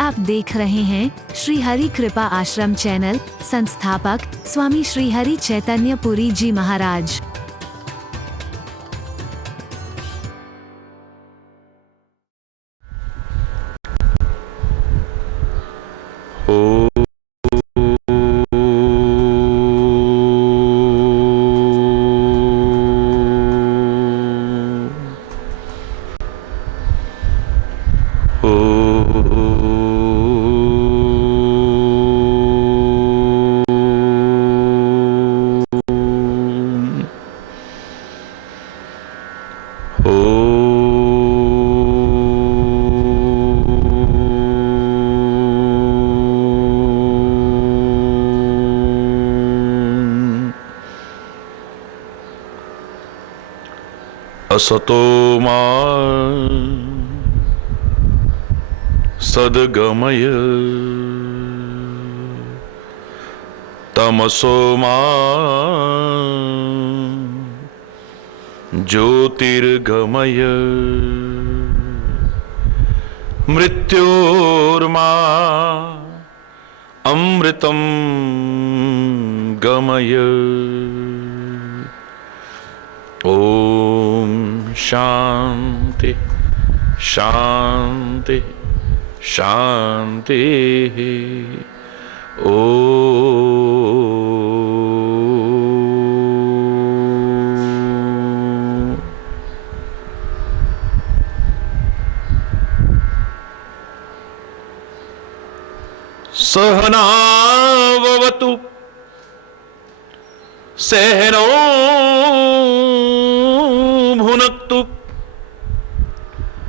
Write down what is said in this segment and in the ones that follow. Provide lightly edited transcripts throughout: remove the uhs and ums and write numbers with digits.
आप देख रहे हैं श्री हरि कृपा आश्रम चैनल। संस्थापक स्वामी श्री हरि चैतन्य पुरी जी महाराज। असतो मा सद्गमय तमसो मा ज्योतिर्गमय मृत्योर्मा अमृतं गमय। ओम शांति शांति शांति। सहनावतु सहनो भुनक्तु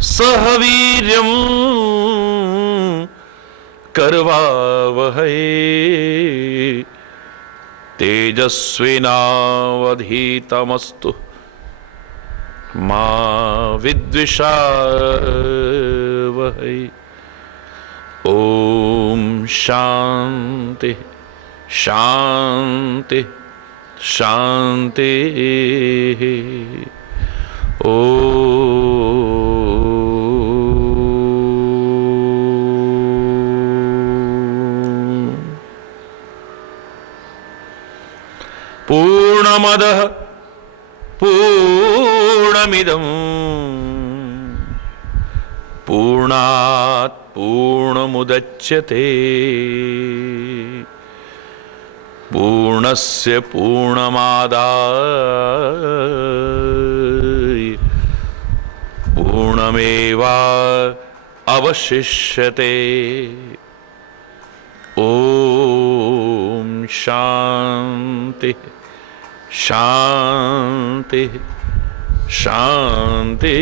सह वीर्यं करवावहै तेजस्विनावधीतमस्तु मा विद्विषावहै। ओम शांति शांति शांति। पूर्णमदः पूर्णमिदं पूर्णात् पूर्णमुदच्यते पूर्णस्य पूर्णमादाय पूर्णमेवावशिष्यते। ओम शांति शांति शांति।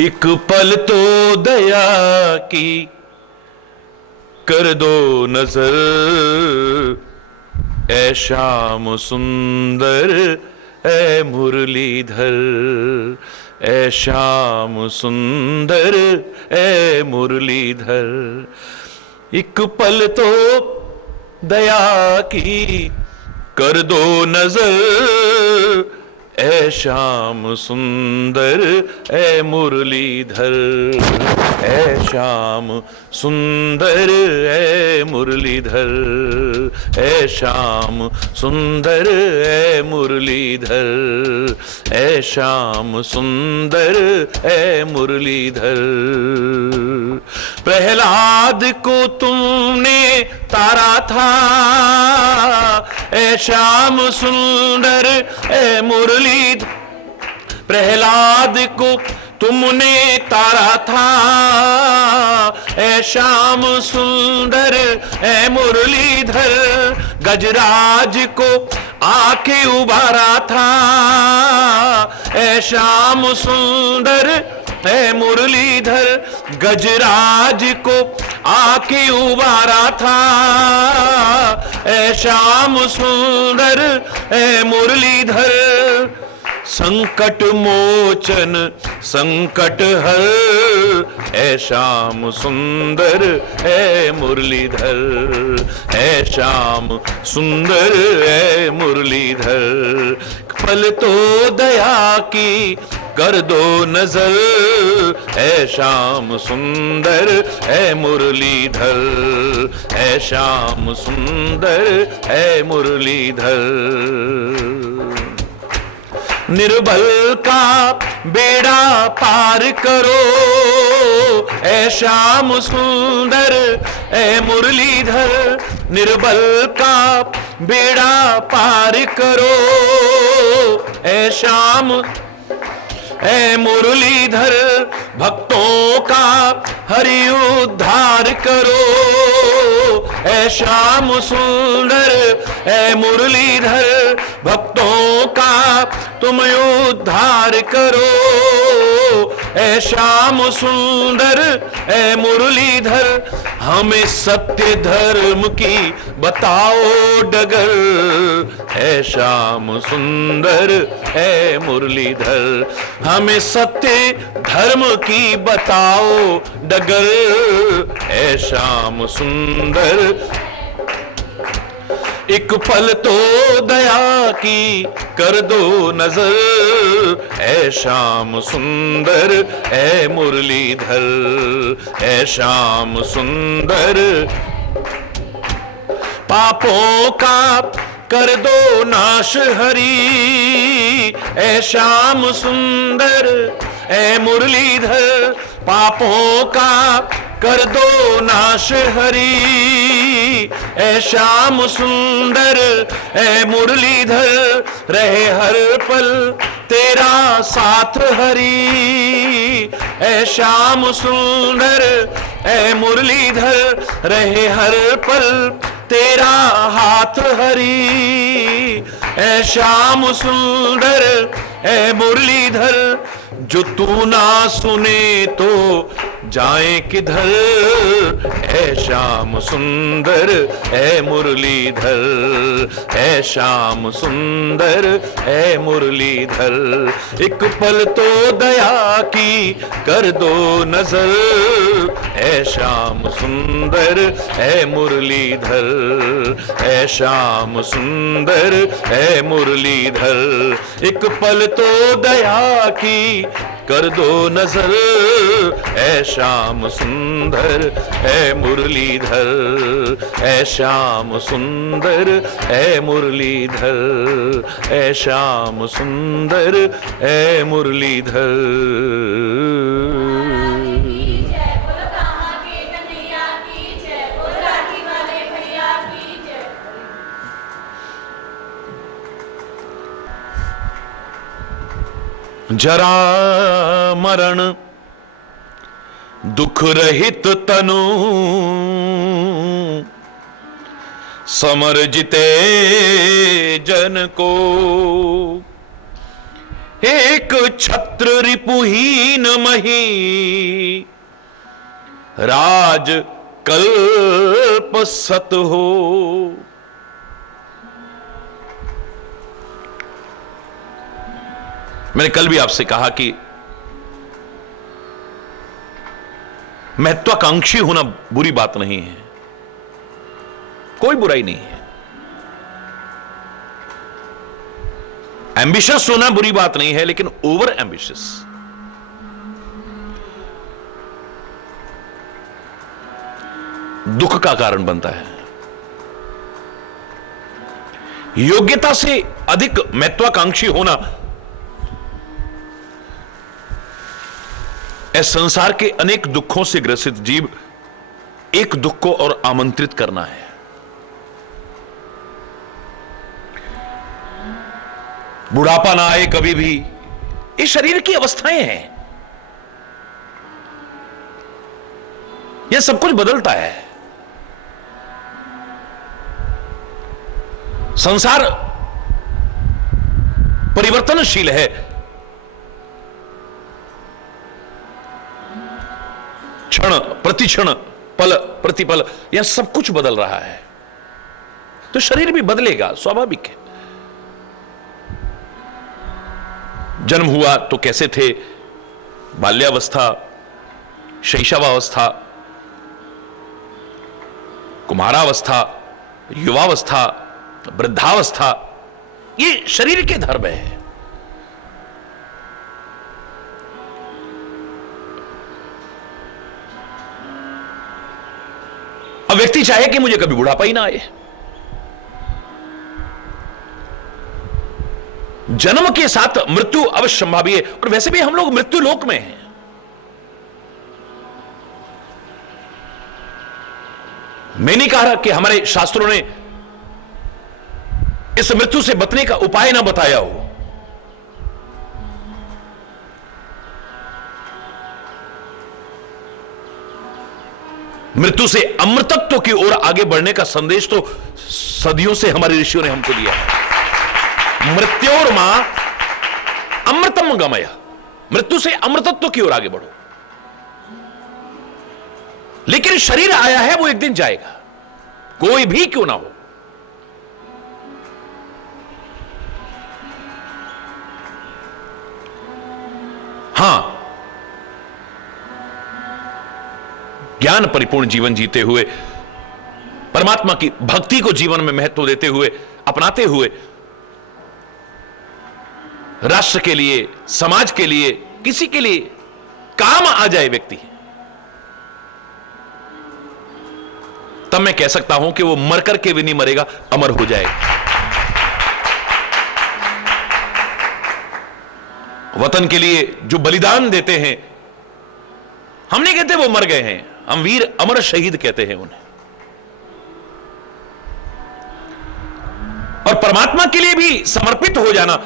एक पल तो दया की कर दो नजर, ऐ श्याम सुंदर ऐ मुरलीधर, ऐ श्याम सुंदर ऐ मुरलीधर। एक पल तो दया की कर दो नजर, ऐ श्याम सुंदर ऐ मुरलीधर, ऐ श्याम सुंदर ऐ मुरलीधर, ऐ श्याम सुंदर ऐ मुरलीधर, ऐ श्याम सुंदर ऐ मुरलीधर। प्रहलाद को तुमने तारा था, ऐ श्याम सुंदर ऐ मुरलीधर। प्रहलाद को तुमने तारा था, ऐ श्याम सुंदर ऐ मुरलीधर। गजराज को आंखें उबारा था, ऐ श्याम सुंदर ऐ मुरलीधर। गजराज को आंखें उबारा था, ऐ श्याम सुंदर ऐ मुरलीधर। संकट मोचन संकट हर, है श्याम सुंदर है मुरलीधर, है श्याम सुंदर है मुरलीधर। पल तो दया की कर दो नजर, है श्याम सुंदर है मुरलीधर, है श्याम सुंदर है मुरलीधर। निर्बल का बेड़ा पार करो, ऐ श्याम सुंदर ऐ मुरलीधर। निर्बल का बेड़ा पार करो, ऐ श्याम ऐ मुरलीधर। भक्तों का हरि उद्धार करो, ऐ श्याम सुंदर ऐ मुरलीधर। भक्तों का तुम उद्धार करो, ऐ श्याम सुंदर ऐ मुरलीधर। हमें सत्य धर्म की बताओ डगर, ऐ श्याम सुंदर ऐ मुरलीधर। हमें सत्य धर्म की बताओ डगर, ऐ श्याम सुंदर। एक पल तो दया की कर दो नजर, ऐ श्याम सुंदर ऐ मुरलीधर, ऐ श्याम सुंदर। पापों का कर दो नाश हरि, ऐ श्याम सुंदर ऐ मुरलीधर। पापों का कर दो नाश हरि, ऐ श्याम सुंदर ऐ मुरलीधर। रहे हर पल तेरा साथ हरि, ऐ श्याम सुंदर ऐ मुरलीधर। रहे हर पल तेरा हाथ हरि, ऐ श्याम सुंदर ऐ मुरलीधर। जो तू ना सुने तो जाए किधर, ऐ श्याम सुंदर ऐ मुरलीधर, ऐ श्याम सुंदर ऐ मुरलीधर। एक पल तो दया की कर दो नजर, ऐ श्याम सुंदर ऐ मुरलीधर, ऐ श्याम सुंदर ऐ मुरलीधर। एक पल तो दया की कर दो नजर, ऐ श्याम सुंदर ऐ मुरलीधर, ऐ श्याम सुंदर ऐ मुरलीधर, ऐ श्याम सुंदर ऐ मुरलीधर। जरा मरण दुख रहित तनु, समर जिते जन को। एक छत्र रिपुहीन मही, राज कल्प सत हो। मैंने कल भी आपसे कहा कि महत्वाकांक्षी होना बुरी बात नहीं है, कोई बुराई नहीं है। एम्बिशियस होना बुरी बात नहीं है, लेकिन ओवर एम्बिशियस दुख का कारण बनता है। योग्यता से अधिक महत्वाकांक्षी होना इस संसार के अनेक दुखों से ग्रसित जीव एक दुख को और आमंत्रित करना है। बुढ़ापा ना आए कभी भी, ये शरीर की अवस्थाएं हैं, यह सब कुछ बदलता है। संसार परिवर्तनशील है। क्षण प्रतिक्षण पल प्रतिपल यह सब कुछ बदल रहा है, तो शरीर भी बदलेगा, स्वाभाविक है। जन्म हुआ तो कैसे थे, बाल्यावस्था, शैशवावस्था, कुमारावस्था, युवावस्था, वृद्धावस्था, ये शरीर के धर्म है। अब व्यक्ति चाहे कि मुझे कभी बुढ़ापा ही ना आए, जन्म के साथ मृत्यु अवश्य संभावी है, और वैसे भी हम लोग मृत्यु लोक में हैं। मैं नहीं कहा कि हमारे शास्त्रों ने इस मृत्यु से बचने का उपाय ना बताया हो, मृत्यु से अमृतत्व की ओर आगे बढ़ने का संदेश तो सदियों से हमारे ऋषियों ने हमको दिया है। मृत्योर्मा अमृतम गमय, मृत्यु से अमृतत्व की ओर आगे बढ़ो। लेकिन शरीर आया है, वो एक दिन जाएगा, कोई भी क्यों ना हो। हां, ज्ञान परिपूर्ण जीवन जीते हुए, परमात्मा की भक्ति को जीवन में महत्व देते हुए, अपनाते हुए, राष्ट्र के लिए, समाज के लिए, किसी के लिए काम आ जाए व्यक्ति, तब मैं कह सकता हूं कि वो मर करके भी नहीं मरेगा, अमर हो जाएगा। वतन के लिए जो बलिदान देते हैं, हम नहीं कहते वो मर गए हैं, हम वीर अमर शहीद कहते हैं उन्हें। और परमात्मा के लिए भी समर्पित हो जाना,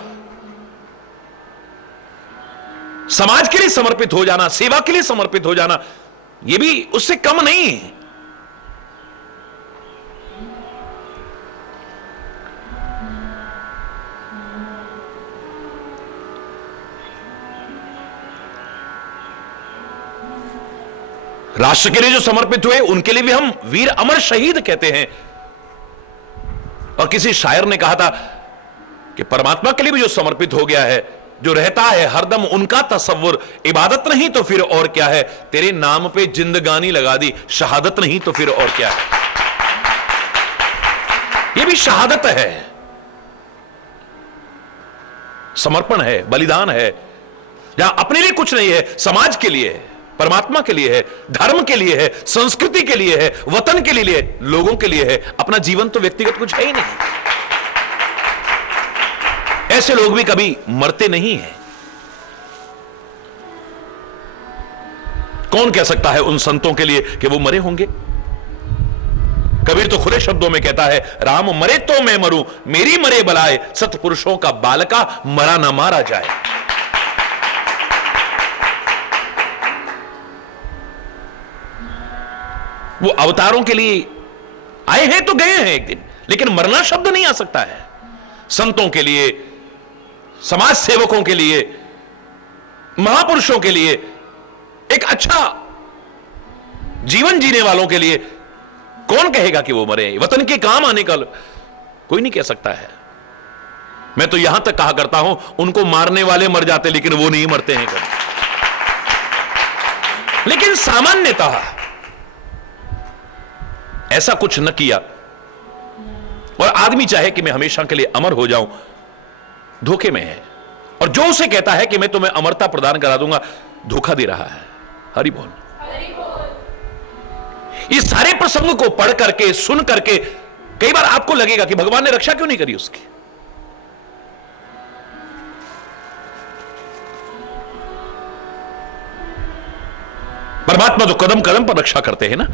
समाज के लिए समर्पित हो जाना, सेवा के लिए समर्पित हो जाना, यह भी उससे कम नहीं है। राष्ट्र के लिए जो समर्पित हुए उनके लिए भी हम वीर अमर शहीद कहते हैं। और किसी शायर ने कहा था कि परमात्मा के लिए भी जो समर्पित हो गया है, जो रहता है हरदम उनका तसव्वुर, इबादत नहीं तो फिर और क्या है, तेरे नाम पे जिंदगानी लगा दी, शहादत नहीं तो फिर और क्या है। यह भी शहादत है, समर्पण है, बलिदान है, जहां अपने लिए कुछ नहीं है, समाज के लिए है, परमात्मा के लिए है, धर्म के लिए है, संस्कृति के लिए है, वतन के लिए है, लोगों के लिए है। अपना जीवन तो व्यक्तिगत कुछ है ही नहीं। ऐसे लोग भी कभी मरते नहीं हैं। कौन कह सकता है उन संतों के लिए कि वो मरे होंगे? कबीर तो खुले शब्दों में कहता है, राम मरे तो मैं मरूं, मेरी मरे बलाए, सतपुरुषों का बालका मरा ना मारा जाए। वो अवतारों के लिए आए हैं तो गए हैं एक दिन, लेकिन मरना शब्द नहीं आ सकता है। संतों के लिए, समाज सेवकों के लिए, महापुरुषों के लिए, एक अच्छा जीवन जीने वालों के लिए कौन कहेगा कि वो मरे? वतन के काम आने का कोई नहीं कह सकता है। मैं तो यहां तक कहा करता हूं, उनको मारने वाले मर जाते लेकिन वो नहीं मरते हैं कभी। लेकिन सामान्यतः ऐसा कुछ न किया, और आदमी चाहे कि मैं हमेशा के लिए अमर हो जाऊं, धोखे में है। और जो उसे कहता है कि मैं तुम्हें अमरता प्रदान करा दूंगा, धोखा दे रहा है। हरि बोल। इस सारे प्रसंग को पढ़ करके, सुन करके, कई बार आपको लगेगा कि भगवान ने रक्षा क्यों नहीं करी उसकी। परमात्मा तो कदम कदम पर रक्षा करते हैं ना।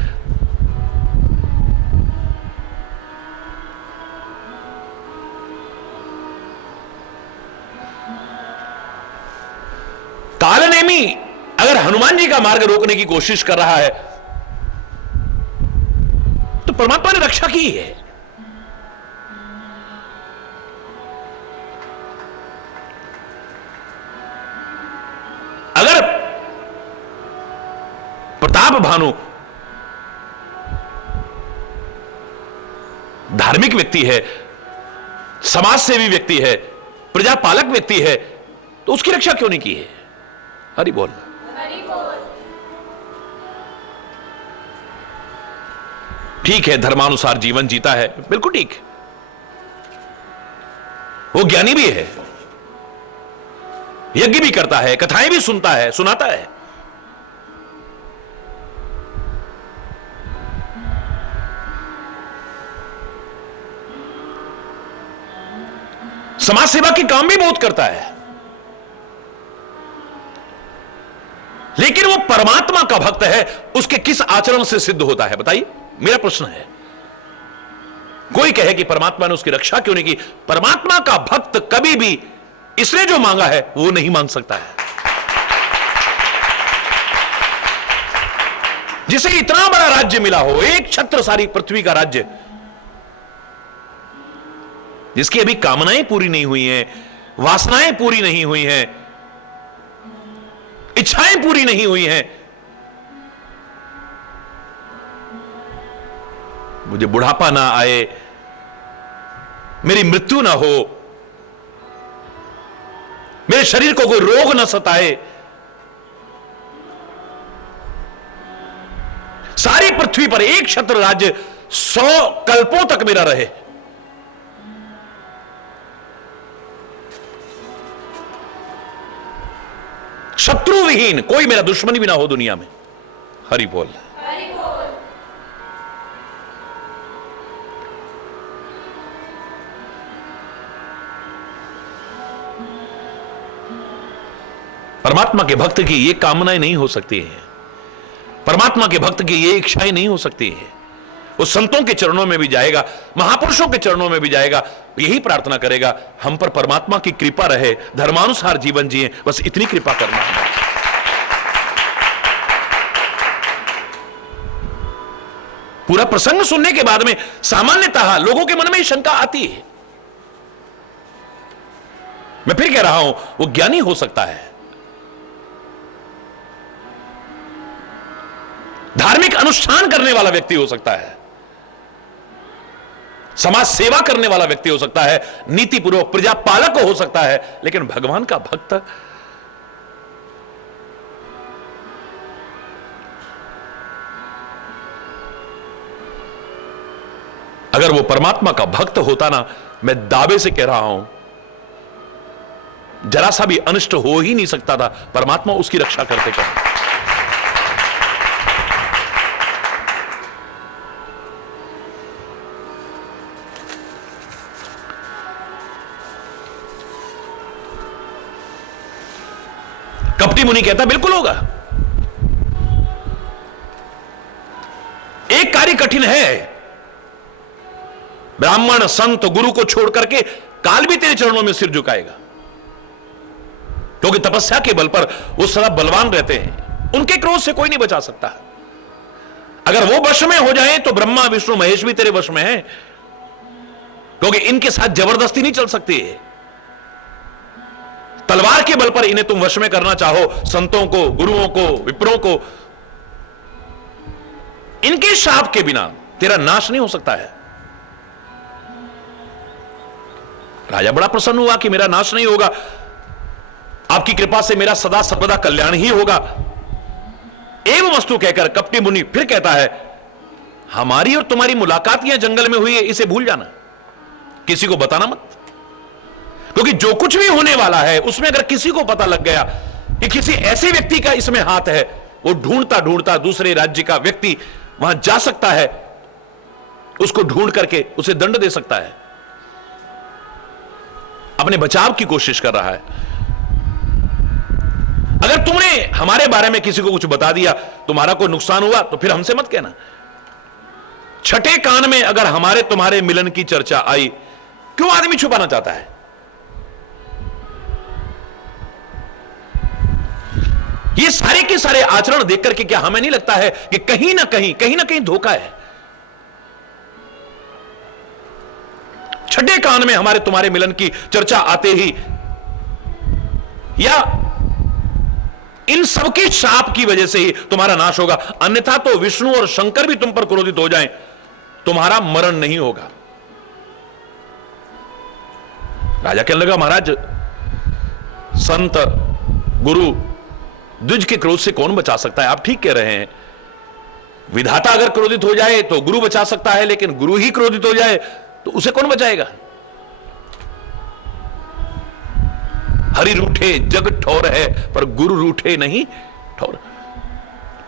कालनेमी अगर हनुमान जी का मार्ग रोकने की कोशिश कर रहा है तो परमात्मा ने रक्षा की है। अगर प्रताप भानु धार्मिक व्यक्ति है, समाज सेवी व्यक्ति है, प्रजापालक व्यक्ति है, तो उसकी रक्षा क्यों नहीं की है? हरि बोल। ठीक है, धर्मानुसार जीवन जीता है, बिल्कुल ठीक, वो ज्ञानी भी है, यज्ञ भी करता है, कथाएं भी सुनता है, सुनाता है, समाज सेवा के काम भी बहुत करता है, लेकिन वो परमात्मा का भक्त है, उसके किस आचरण से सिद्ध होता है बताइए? मेरा प्रश्न है। कोई कहे कि परमात्मा ने उसकी रक्षा क्यों नहीं की? परमात्मा का भक्त कभी भी इसने जो मांगा है वो नहीं मांग सकता है। जिसे इतना बड़ा राज्य मिला हो, एक छत्र सारी पृथ्वी का राज्य, जिसकी अभी कामनाएं पूरी नहीं हुई हैं, वासनाएं पूरी नहीं हुई हैं, इच्छाएं पूरी नहीं हुई हैं, मुझे बुढ़ापा ना आए, मेरी मृत्यु ना हो, मेरे शरीर को कोई रोग ना सताए, सारी पृथ्वी पर एक छत्र राज्य 100 कल्पों तक मेरा रहे, शत्रु विहीन, कोई मेरा दुश्मन भी ना हो दुनिया में। हरि बोल। परमात्मा के भक्त की ये कामनाएं नहीं हो सकती है, परमात्मा के भक्त की ये इच्छाएं नहीं हो सकती है। वो संतों के चरणों में भी जाएगा, महापुरुषों के चरणों में भी जाएगा, यही प्रार्थना करेगा, हम पर परमात्मा की कृपा रहे, धर्मानुसार जीवन जिए, बस इतनी कृपा करना है। पूरा प्रसंग सुनने के बाद में सामान्यतः लोगों के मन में शंका आती है। मैं फिर कह रहा हूं, वो ज्ञानी हो सकता है, धार्मिक अनुष्ठान करने वाला व्यक्ति हो सकता है, समाज सेवा करने वाला व्यक्ति हो सकता है, नीतिपूर्वक प्रजा पालक हो सकता है, लेकिन भगवान का भक्त, अगर वो परमात्मा का भक्त होता ना, मैं दावे से कह रहा हूं, जरा सा भी अनिष्ट हो ही नहीं सकता था, परमात्मा उसकी रक्षा करते करते। कपटी मुनि कहता बिल्कुल होगा। एक कार्य कठिन है, ब्राह्मण संत गुरु को छोड़ करके काल भी तेरे चरणों में सिर झुकाएगा, क्योंकि तपस्या के बल पर वो सदा बलवान रहते हैं, उनके क्रोध से कोई नहीं बचा सकता। अगर वो वश में हो जाए तो ब्रह्मा विष्णु महेश भी तेरे वश में हैं, क्योंकि इनके साथ जबरदस्ती नहीं चल सकती है। तलवार के बल पर इन्हें तुम वश में करना चाहो, संतों को, गुरुओं को, विप्रों को, इनके शाप के बिना तेरा नाश नहीं हो सकता है। राजा बड़ा प्रसन्न हुआ कि मेरा नाश नहीं होगा, आपकी कृपा से मेरा सदा सर्वदा कल्याण ही होगा। एवं वस्तु कहकर कपटी मुनि फिर कहता है, हमारी और तुम्हारी मुलाकात यहां जंगल में हुई है, इसे भूल जाना, किसी को बताना मत, क्योंकि जो कुछ भी होने वाला है उसमें अगर किसी को पता लग गया कि किसी ऐसे व्यक्ति का इसमें हाथ है, वो ढूंढता ढूंढता दूसरे राज्य का व्यक्ति वहां जा सकता है, उसको ढूंढ करके उसे दंड दे सकता है, अपने बचाव की कोशिश कर रहा है। अगर तुमने हमारे बारे में किसी को कुछ बता दिया, तुम्हारा कोई नुकसान हुआ तो फिर हमसे मत कहना। छठे कान में अगर हमारे तुम्हारे मिलन की चर्चा आई, क्यों आदमी छुपाना चाहता है? ये सारे के सारे आचरण देख करके क्या हमें नहीं लगता है कि कहीं ना कहीं धोखा है? छठे कान में हमारे तुम्हारे मिलन की चर्चा आते ही, या इन सबके शाप की वजह से ही तुम्हारा नाश होगा, अन्यथा तो विष्णु और शंकर भी तुम पर क्रोधित हो जाएं, तुम्हारा मरण नहीं होगा। राजा कहने लगा, महाराज संत, गुरु, द्विज के क्रोध से कौन बचा सकता है? आप ठीक कह रहे हैं, विधाता अगर क्रोधित हो जाए तो गुरु बचा सकता है, लेकिन गुरु ही क्रोधित हो जाए तो उसे कौन बचाएगा? हरि रूठे जग ठौर है, पर गुरु रूठे नहीं ठौर।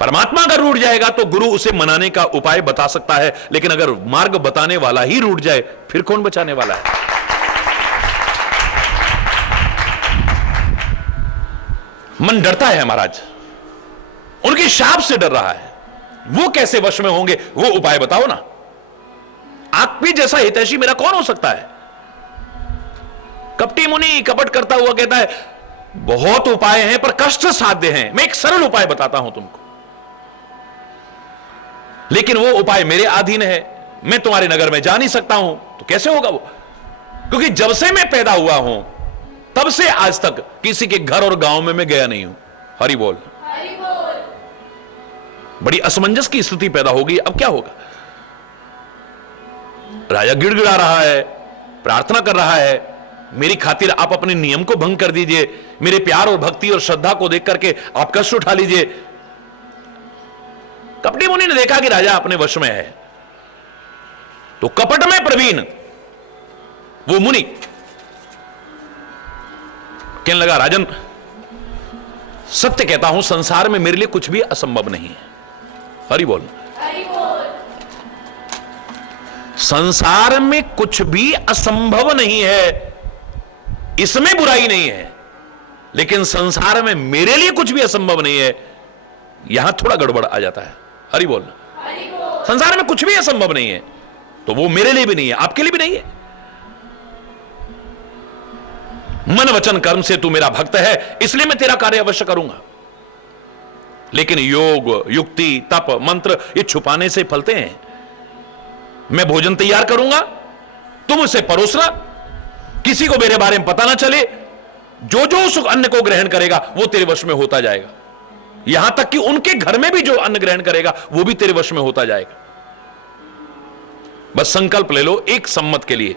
परमात्मा अगर रूठ जाएगा तो गुरु उसे मनाने का उपाय बता सकता है, लेकिन अगर मार्ग बताने वाला ही रूठ जाए फिर कौन बचाने वाला है? मन डरता है महाराज, उनके शाप से डर रहा है। वो कैसे वश में होंगे, वो उपाय बताओ ना। आप भी जैसा हितैषी मेरा कौन हो सकता है? कपटी मुनि कपट करता हुआ कहता है बहुत उपाय हैं पर कष्ट साध्य हैं, मैं एक सरल उपाय बताता हूं तुमको, लेकिन वो उपाय मेरे अधीन है, मैं तुम्हारे नगर में जा नहीं सकता हूं। तो कैसे होगा वो? क्योंकि जब से मैं पैदा हुआ हूं तब से आज तक किसी के घर और गांव में मैं गया नहीं हूं। हरि बोल। बड़ी असमंजस की स्थिति पैदा होगी। अब क्या होगा? राजा गिड़गिड़ा रहा है, प्रार्थना कर रहा है, मेरी खातिर आप अपने नियम को भंग कर दीजिए, मेरे प्यार और भक्ति और श्रद्धा को देख करके आप कष्ट उठा लीजिए। कपटी मुनि ने देखा कि राजा अपने वश में है, तो कपट में प्रवीण वो मुनि कहने लगा, राजन सत्य कहता हूं, संसार में मेरे लिए कुछ भी असंभव नहीं है। हरि बोल। संसार में कुछ भी असंभव नहीं है, इसमें बुराई नहीं है, लेकिन संसार में मेरे लिए कुछ भी असंभव नहीं है, यहां थोड़ा गड़बड़ आ जाता है। हरि बोल। संसार में कुछ भी असंभव नहीं है तो वो मेरे लिए भी नहीं है, आपके लिए भी नहीं है। मन वचन कर्म से तू मेरा भक्त है, इसलिए मैं तेरा कार्य अवश्य करूंगा, लेकिन योग, युक्ति, तप, मंत्र ये छुपाने से फलते हैं। मैं भोजन तैयार करूंगा, तुम उसे परोसना, किसी को मेरे बारे में पता ना चले, जो जो उस अन्न को ग्रहण करेगा वो तेरे वश में होता जाएगा, यहां तक कि उनके घर में भी जो अन्न ग्रहण करेगा वो भी तेरे वश में होता जाएगा। बस संकल्प ले लो, एक सम्मत के लिए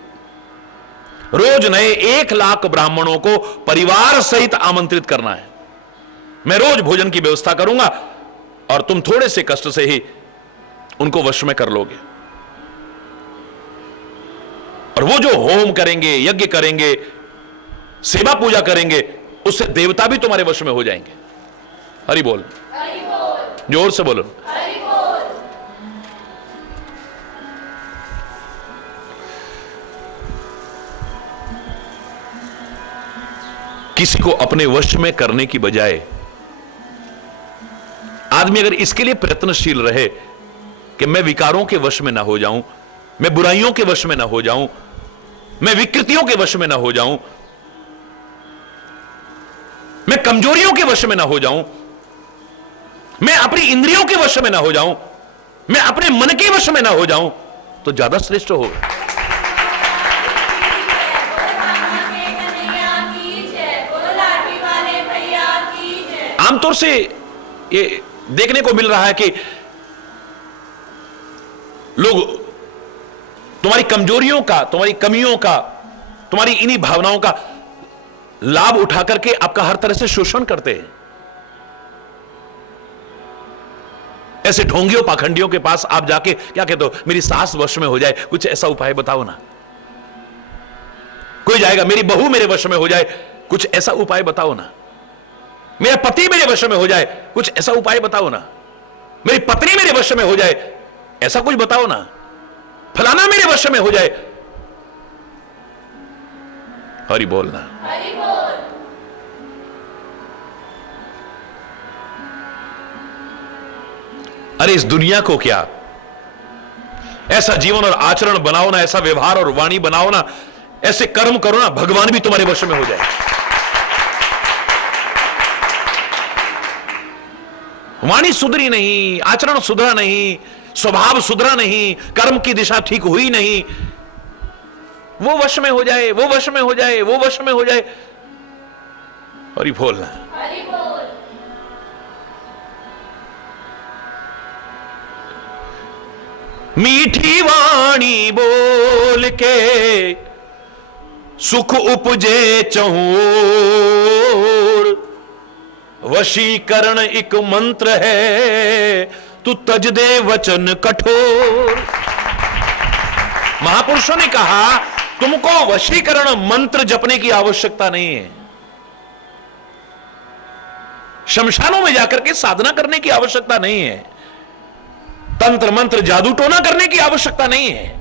रोज नए 1,00,000 ब्राह्मणों को परिवार सहित आमंत्रित करना है। मैं रोज भोजन की व्यवस्था करूंगा और तुम थोड़े से कष्ट से ही उनको वश में कर लोगे। और वो जो होम करेंगे, यज्ञ करेंगे, सेवा पूजा करेंगे, उससे देवता भी तुम्हारे वश में हो जाएंगे। हरि बोल। जोर से बोलो। किसी को अपने वश में करने की बजाय आदमी अगर इसके लिए प्रयत्नशील रहे कि मैं विकारों के वश में ना हो जाऊं, मैं बुराइयों के वश में ना हो जाऊं, मैं विकृतियों के वश में ना हो जाऊं, मैं कमजोरियों के वश में ना हो जाऊं, मैं अपनी इंद्रियों के वश में ना हो जाऊं, मैं अपने मन के वश में ना हो जाऊं, तो ज्यादा श्रेष्ठ होगा। आमतौर से ये देखने को मिल रहा है कि लोग तुम्हारी कमजोरियों का, तुम्हारी कमियों का, तुम्हारी इन्हीं भावनाओं का लाभ उठा करके आपका हर तरह से शोषण करते हैं। ऐसे ढोंगियों पाखंडियों के पास आप जाके क्या कहते हो, मेरी सास वश में हो जाए, कुछ ऐसा उपाय बताओ ना। कोई जाएगा, मेरी बहू मेरे वश में हो जाए, कुछ ऐसा उपाय बताओ ना। मेरा पति मेरे वश में हो जाए, कुछ ऐसा उपाय बताओ ना। मेरी पत्नी मेरे वश में हो जाए, ऐसा कुछ बताओ ना। फलाना मेरे वश में हो जाए। हरि बोलना। हरि बोल। अरे इस दुनिया को क्या ऐसा जीवन और आचरण बनाओ ना, ऐसा व्यवहार और वाणी बनाओ ना, ऐसे कर्म करो ना, भगवान भी तुम्हारे वश में हो जाए। वाणी सुधरी नहीं, आचरण सुधरा नहीं, स्वभाव सुधरा नहीं, कर्म की दिशा ठीक हुई नहीं, वो वश में हो जाए, वो वश में हो जाए, वो वश में हो जाए। हरि बोलना। हरि बोल। मीठी वाणी बोल के सुख उपजे चहु वशीकरण एक मंत्र है, तू तज दे वचन कठोर। महापुरुषों ने कहा तुमको वशीकरण मंत्र जपने की आवश्यकता नहीं है, शमशानों में जाकर के साधना करने की आवश्यकता नहीं है, तंत्र मंत्र जादू टोना करने की आवश्यकता नहीं है।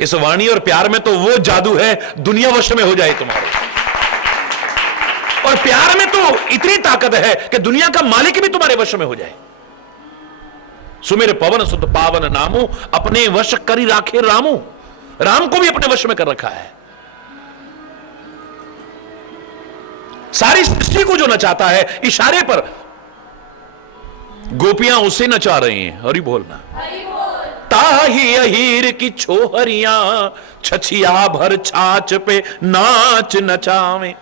इस वाणी और प्यार में तो वो जादू है, दुनिया वश में हो जाए तुम्हारे। और प्यार में तो इतनी ताकत है कि दुनिया का मालिक भी तुम्हारे वश में हो जाए। सुमेर पवन सुत पावन नामू, अपने वश करी राखे रामू। राम को भी अपने वश में कर रखा है। सारी सृष्टि को जो नचाता है, इशारे पर गोपियां उसे नचा रही हैं। हरि बोलना। ताही अहीर की छोहरियां, छछिया भर छाछ पे नाच नचावे।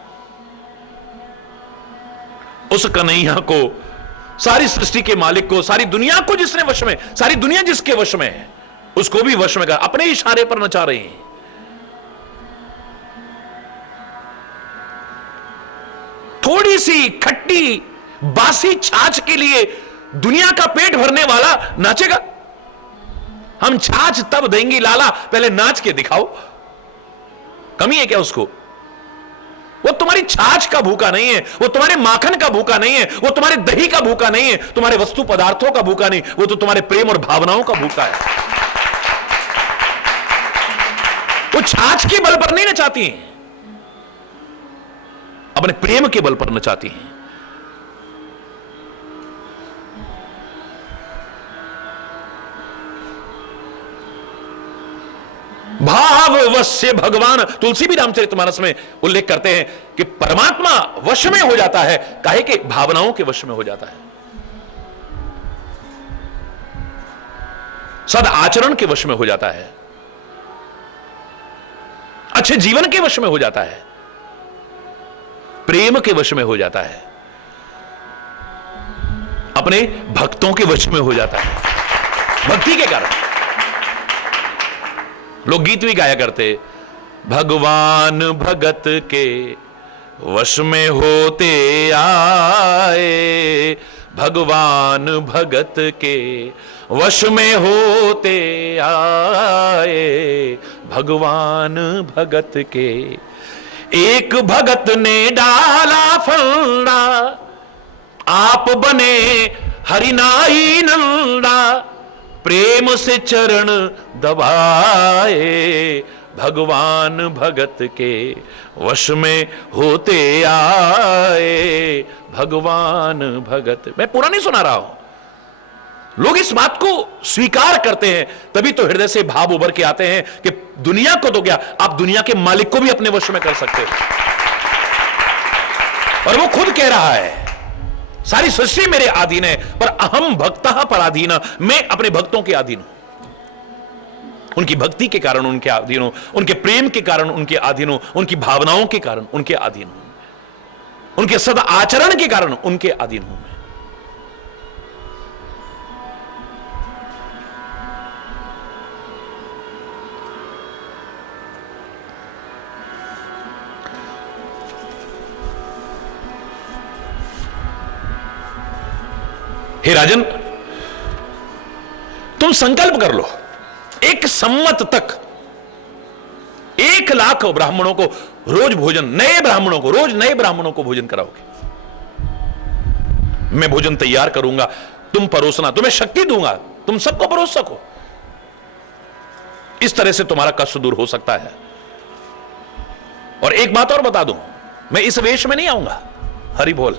उस कन्हैया को, सारी सृष्टि के मालिक को, सारी दुनिया को जिसने वश में, सारी दुनिया जिसके वश में है, उसको भी वश में कर अपने इशारे पर नचा रही हैं। थोड़ी सी खट्टी बासी छाछ के लिए दुनिया का पेट भरने वाला नाचेगा? हम छाछ तब देंगे लाला, पहले नाच के दिखाओ। कमी है क्या उसको? वो तुम्हारी छाछ का भूखा नहीं है, वो तुम्हारे माखन का भूखा नहीं है, वो तुम्हारे दही का भूखा नहीं है, तुम्हारे वस्तु पदार्थों का भूखा नहीं, वो तो तुम्हारे प्रेम और भावनाओं का भूखा है। वो छाछ के बल पर नहीं नचाती हैं, अपने प्रेम के बल पर नचाती हैं। भाववश्य भगवान, तुलसी भी रामचरितमानस में उल्लेख करते हैं कि परमात्मा वश में हो जाता है, काहे कि भावनाओं के वश में हो जाता है, सद आचरण के वश में हो जाता है, अच्छे जीवन के वश में हो जाता है, प्रेम के वश में हो जाता है, अपने भक्तों के वश में हो जाता है। भक्ति के कारण लोग गीत भी गाया करते, भगवान भगत के वश में होते आए, भगवान भगत के वश में होते आए, भगवान भगत के। एक भगत ने डाला फंदा, आप बने हरिनाई नंदा, प्रेम से चरण दबाए, भगवान भगत के वश में होते आए, भगवान भगत। मैं पूरा नहीं सुना रहा हूं, लोग इस बात को स्वीकार करते हैं, तभी तो हृदय से भाव उभर के आते हैं कि दुनिया को तो क्या, आप दुनिया के मालिक को भी अपने वश में कर सकते हो। और वो खुद कह रहा है, सारी सृष्टि मेरे अधीन है, पर अहम भक्तः पराधीन, मैं अपने भक्तों के अधीन हूं। उनकी भक्ति के कारण उनके अधीन हूं, उनके प्रेम के कारण उनके अधीन हूं, उनकी भावनाओं के कारण उनके अधीन हूं, उनके सदा आचरण के कारण उनके अधीन हूं मैं। हे राजन, तुम संकल्प कर लो, एक सम्मत तक 1 लाख ब्राह्मणों को रोज भोजन, नए ब्राह्मणों को रोज नए ब्राह्मणों को भोजन कराओगे। मैं भोजन तैयार करूंगा, तुम परोसना, तुम्हें शक्ति दूंगा, तुम सबको परोस सको। इस तरह से तुम्हारा कष्ट दूर हो सकता है। और एक बात और बता दूं, मैं इस वेश में नहीं आऊंगा। हरि बोल।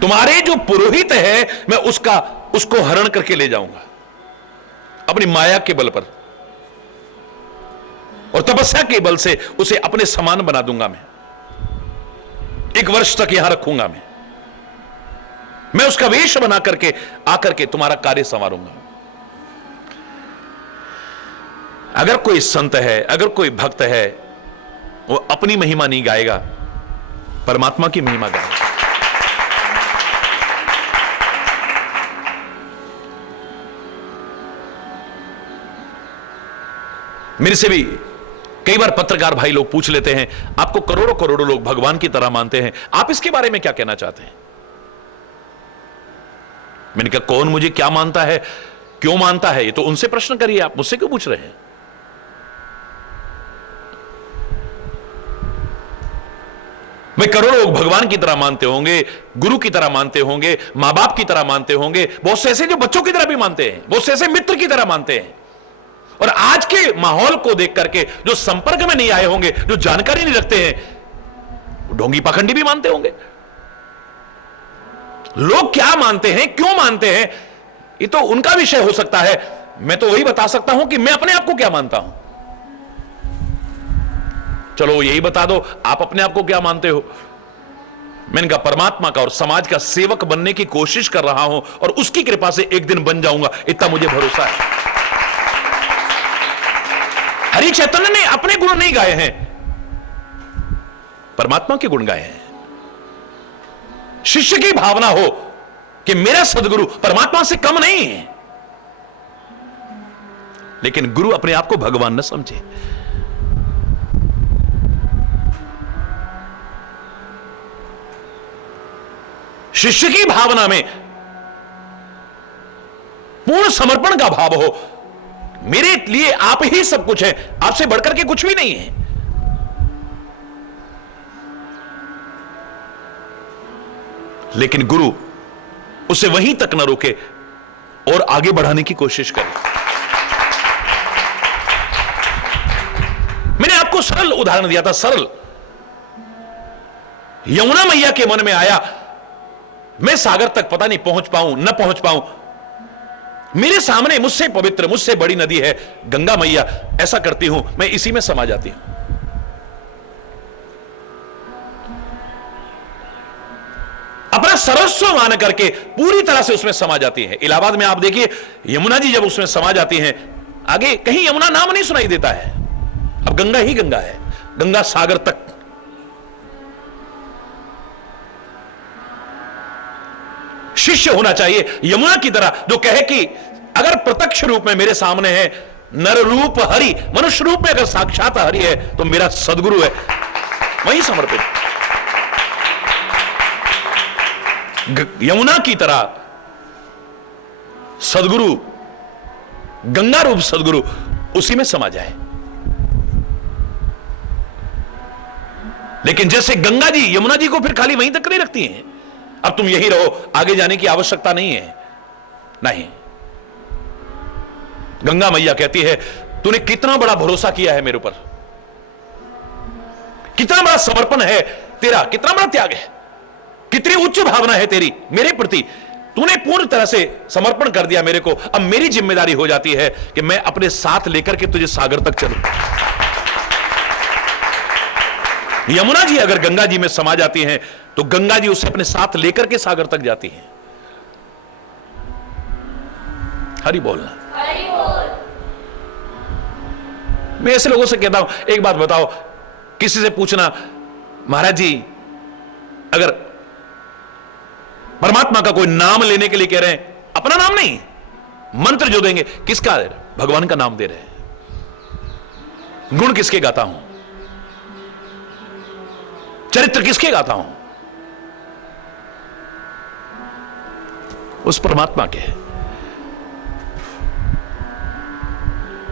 तुम्हारे जो पुरोहित है, मैं उसको हरण करके ले जाऊंगा अपनी माया के बल पर, और तपस्या के बल से उसे अपने समान बना दूंगा। मैं 1 वर्ष तक यहां रखूंगा। मैं उसका वेश बना करके आकर के तुम्हारा कार्य संवारूंगा। अगर कोई संत है, अगर कोई भक्त है, वो अपनी महिमा नहीं गाएगा, परमात्मा की महिमा गाएगा। मेरे से भी कई बार पत्रकार भाई लोग पूछ लेते हैं, आपको करोड़ों करोड़ों लोग भगवान की तरह मानते हैं, आप इसके बारे में क्या कहना चाहते हैं? मैंने कहा कौन मुझे क्या मानता है, क्यों मानता है, ये तो उनसे प्रश्न करिए, आप मुझसे क्यों पूछ रहे हैं? मैं करोड़ों लोग भगवान की तरह मानते होंगे, गुरु की तरह मानते होंगे, मां बाप की तरह मानते होंगे, बहुत से ऐसे जो बच्चों की तरह भी मानते हैं, बहुत से ऐसे मित्र की तरह मानते हैं। और आज के माहौल को देख करके जो संपर्क में नहीं आए होंगे, जो जानकारी नहीं रखते हैं, ढोंगी पाखंडी भी मानते होंगे। लोग क्या मानते हैं, क्यों मानते हैं, ये तो उनका विषय हो सकता है। मैं तो वही बता सकता हूं कि मैं अपने आप को क्या मानता हूं। चलो यही बता दो, आप अपने आप को क्या मानते हो? मैंने कहा परमात्मा का और समाज का सेवक बनने की कोशिश कर रहा हूं और उसकी कृपा से एक दिन बन जाऊंगा, इतना मुझे भरोसा है। हरि चैतन्य ने अपने गुण नहीं गाए हैं, परमात्मा के गुण गाए हैं। शिष्य की भावना हो कि मेरा सदगुरु परमात्मा से कम नहीं है, लेकिन गुरु अपने आप को भगवान न समझे। शिष्य की भावना में पूर्ण समर्पण का भाव हो, मेरे लिए आप ही सब कुछ है, आपसे बढ़कर के कुछ भी नहीं है। लेकिन गुरु उसे वहीं तक न रोके और आगे बढ़ाने की कोशिश करे। मैंने आपको सरल उदाहरण दिया था, सरल। यमुना मैया के मन में आया मैं सागर तक पता नहीं पहुंच पाऊं न पहुंच पाऊं, मेरे सामने मुझसे पवित्र, मुझसे बड़ी नदी है गंगा मैया, ऐसा करती हूं मैं इसी में समा जाती हूं। अपना सर्वस्व मान करके पूरी तरह से उसमें समा जाती है। इलाहाबाद में आप देखिए यमुना जी जब उसमें समा जाती हैं, आगे कहीं यमुना नाम नहीं सुनाई देता है, अब गंगा ही गंगा है, गंगा सागर तक। शिष्य होना चाहिए यमुना की तरह, जो कहे कि अगर प्रत्यक्ष रूप में मेरे सामने है नर रूप हरि, मनुष्य रूप में अगर साक्षात हरि है तो मेरा सदगुरु है, वही समर्पित। यमुना की तरह सदगुरु, गंगा रूप सदगुरु उसी में समा जाए। लेकिन जैसे गंगा जी यमुना जी को फिर खाली वहीं तक नहीं रखती हैं, अब तुम यही रहो, आगे जाने की आवश्यकता नहीं है, नहीं। गंगा मैया कहती है तूने कितना बड़ा भरोसा किया है मेरे ऊपर, कितना बड़ा समर्पण है तेरा, कितना बड़ा त्याग है, कितनी उच्च भावना है तेरी मेरे प्रति, तूने पूर्ण तरह से समर्पण कर दिया मेरे को। अब मेरी जिम्मेदारी हो जाती है कि मैं अपने साथ लेकर के तुझे सागर तक चलूं। यमुना जी अगर गंगा जी में समा जाती हैं तो गंगा जी उसे अपने साथ लेकर के सागर तक जाती हैं। हरि बोलना। मैं ऐसे लोगों से कहता हूं, एक बात बताओ, किसी से पूछना महाराज जी अगर परमात्मा का कोई नाम लेने के लिए कह रहे हैं, अपना नाम नहीं, मंत्र जो देंगे किसका दे रहे? भगवान का नाम दे रहे हैं। गुण किसके गाता हूं, चरित्र किसके गाता हूं? उस परमात्मा के।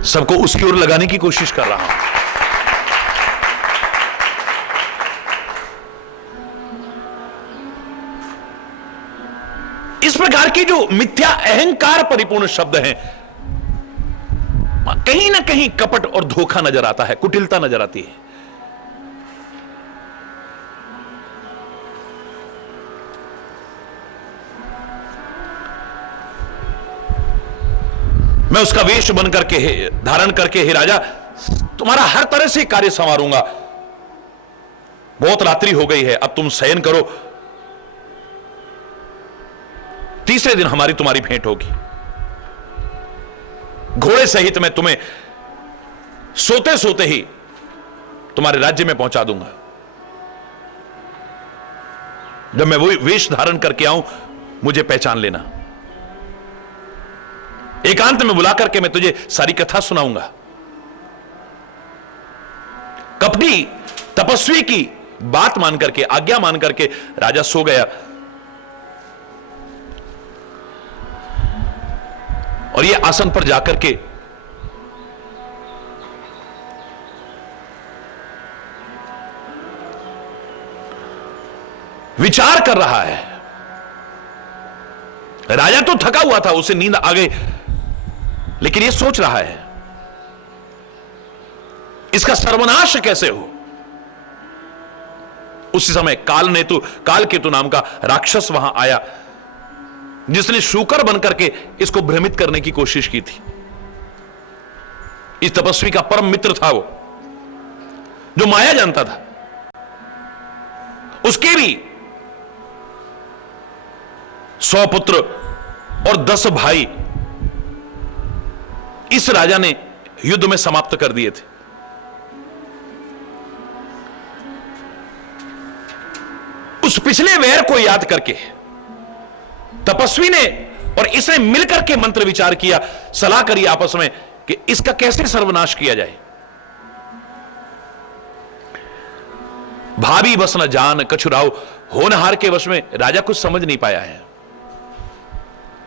सबको उसकी ओर लगाने की कोशिश कर रहा हूं। इस प्रकार की जो मिथ्या अहंकार परिपूर्ण शब्द हैं, कहीं ना कहीं कपट और धोखा नजर आता है, कुटिलता नजर आती है। मैं उसका वेश बन करके धारण करके हे राजा तुम्हारा हर तरह से कार्य संवारूंगा। बहुत रात्रि हो गई है, अब तुम शयन करो, तीसरे दिन हमारी तुम्हारी भेंट होगी। घोड़े सहित मैं तुम्हें सोते सोते ही तुम्हारे राज्य में पहुंचा दूंगा। जब मैं वो वेश धारण करके आऊं मुझे पहचान लेना। एकांत में बुला करके मैं तुझे सारी कथा सुनाऊंगा। कपटी तपस्वी की बात मान करके, आज्ञा मान करके राजा सो गया। और ये आसन पर जाकर के विचार कर रहा है। राजा तो थका हुआ था, उसे नींद आ गई, लेकिन ये सोच रहा है इसका सर्वनाश कैसे हो। उसी समय कालकेतु नाम का राक्षस वहां आया, जिसने शूकर बनकर के इसको भ्रमित करने की कोशिश की थी। इस तपस्वी का परम मित्र था वो, जो माया जानता था। उसके भी 100 पुत्र और 10 भाई इस राजा ने युद्ध में समाप्त कर दिए थे। उस पिछले वैर को याद करके तपस्वी ने और इसने मिलकर के मंत्र विचार किया, सलाह करी आपस में कि इसका कैसे सर्वनाश किया जाए। भाभी बस न जान कछुराव, होनहार के वश में राजा कुछ समझ नहीं पाया है।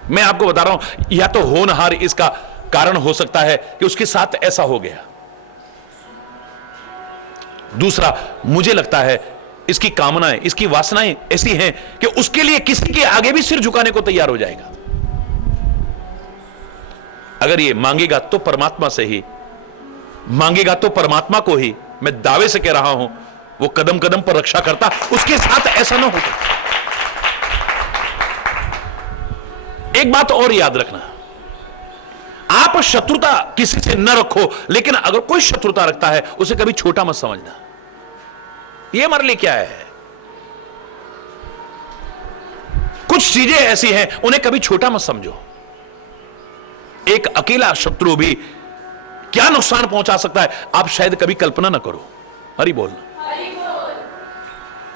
मैं आपको बता रहा हूं, या तो होनहार इसका कारण हो सकता है कि उसके साथ ऐसा हो गया। दूसरा, मुझे लगता है इसकी कामनाएं, इसकी वासनाएं ऐसी हैं कि उसके लिए किसी के आगे भी सिर झुकाने को तैयार हो जाएगा। अगर ये मांगेगा तो परमात्मा से ही मांगेगा, तो परमात्मा को ही मैं दावे से कह रहा हूं, वो कदम कदम पर रक्षा करता, उसके साथ ऐसा ना होता। एक बात और याद रखना, आप शत्रुता किसी से न रखो, लेकिन अगर कोई शत्रुता रखता है उसे कभी छोटा मत समझना। ये हमारे लिए क्या है, कुछ चीजें ऐसी हैं उन्हें कभी छोटा मत समझो। एक अकेला शत्रु भी क्या नुकसान पहुंचा सकता है, आप शायद कभी कल्पना ना करो। हरि बोल।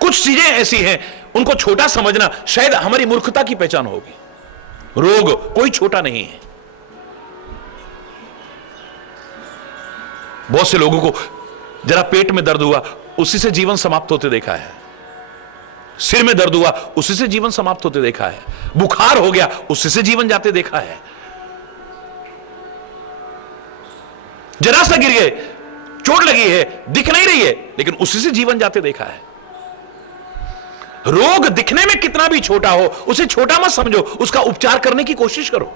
कुछ चीजें ऐसी हैं उनको छोटा समझना शायद हमारी मूर्खता की पहचान होगी। रोग कोई छोटा नहीं है। बहुत से लोगों को जरा पेट में दर्द हुआ, उसी से जीवन समाप्त होते देखा है। सिर में दर्द हुआ, उसी से जीवन समाप्त होते देखा है। बुखार हो गया, उसी से जीवन जाते देखा है। जरा सा गिर गए, चोट लगी है, दिख नहीं रही है, लेकिन उसी से जीवन जाते देखा है। रोग दिखने में कितना भी छोटा हो, उसे छोटा मत समझो, उसका उपचार करने की कोशिश करो।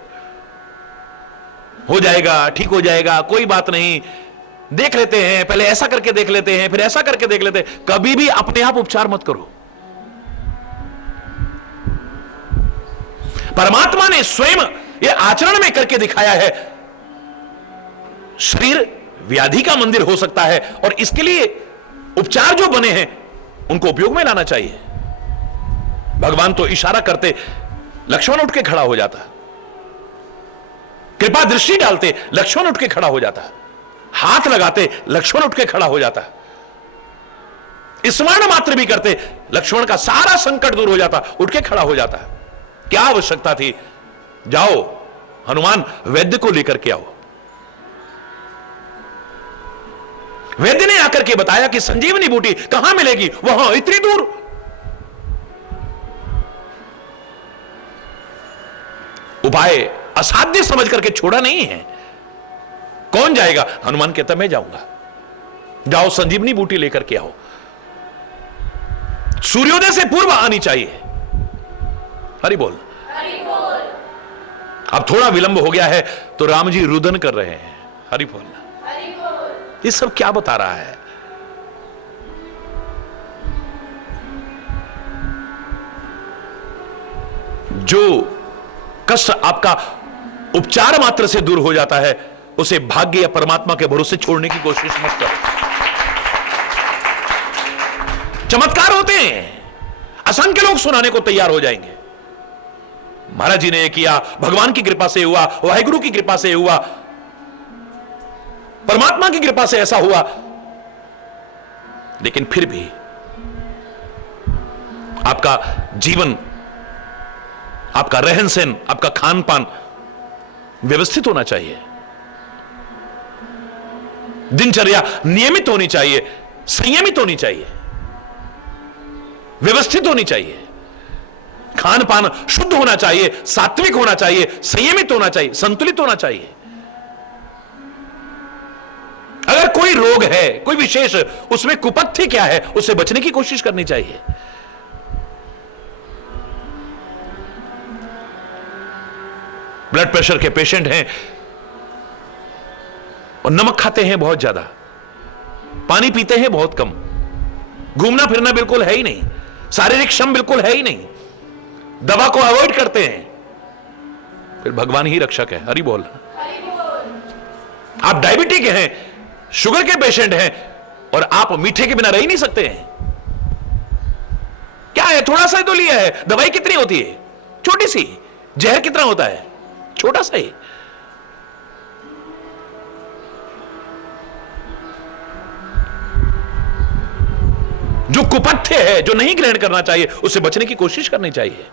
हो जाएगा, ठीक हो जाएगा, कोई बात नहीं, देख लेते हैं, पहले ऐसा करके देख लेते हैं, फिर ऐसा करके देख लेते हैं। कभी भी अपने आप उपचार मत करो। परमात्मा ने स्वयं यह आचरण में करके दिखाया है। शरीर व्याधि का मंदिर हो सकता है, और इसके लिए उपचार जो बने हैं उनको उपयोग में लाना चाहिए। भगवान तो इशारा करते लक्ष्मण उठ के खड़ा हो जाता, कृपा दृष्टि डालते लक्ष्मण उठ के खड़ा हो जाता, हाथ लगाते लक्ष्मण उठ के खड़ा हो जाता, स्मरण मात्र भी करते लक्ष्मण का सारा संकट दूर हो जाता, उठ के खड़ा हो जाता। क्या आवश्यकता थी, जाओ हनुमान वैद्य को लेकर के आओ। वैद्य ने आकर के बताया कि संजीवनी बूटी कहां मिलेगी, वहां इतनी दूर। उपाय असाध्य समझ करके छोड़ा नहीं है। कौन जाएगा? हनुमान कहता मैं जाऊंगा। जाओ संजीवनी बूटी लेकर के आओ। सूर्योदय से पूर्व आनी चाहिए। हरि बोल। अब थोड़ा विलंब हो गया है तो राम जी रुदन कर रहे हैं। हरि बोल। ये सब क्या बता रहा है? जो कष्ट आपका उपचार मात्र से दूर हो जाता है, उसे भाग्य या परमात्मा के भरोसे छोड़ने की कोशिश मत करो। चमत्कार होते हैं, असंख्य लोग सुनाने को तैयार हो जाएंगे। महाराज जी ने यह किया, भगवान की कृपा से हुआ, वाहिगुरु की कृपा से हुआ, परमात्मा की कृपा से ऐसा हुआ। लेकिन फिर भी आपका जीवन, आपका रहन सहन, आपका खान पान व्यवस्थित होना चाहिए। दिनचर्या नियमित होनी चाहिए। संयमित होनी चाहिए, व्यवस्थित होनी चाहिए, खान पान शुद्ध होना चाहिए, सात्विक होना चाहिए, संयमित होना चाहिए, संतुलित होना चाहिए। अगर कोई रोग है, कोई विशेष, उसमें कुपथ्य क्या है, उससे बचने की कोशिश करनी चाहिए। ब्लड प्रेशर के पेशेंट हैं और नमक खाते हैं बहुत ज्यादा, पानी पीते हैं बहुत कम, घूमना फिरना बिल्कुल है ही नहीं, शारीरिक श्रम बिल्कुल है ही नहीं, दवा को अवॉइड करते हैं, फिर भगवान ही रक्षक है। हरि बोल। आप डायबिटिक हैं, शुगर के पेशेंट हैं और आप मीठे के बिना रह ही नहीं सकते हैं। क्या है, थोड़ा सा ही तो लिया है, दवाई कितनी होती है, छोटी सी, जहर कितना होता है, छोटा सा ही। जो कुपथ्य है, जो नहीं ग्रहण करना चाहिए, उससे बचने की कोशिश करनी चाहिए।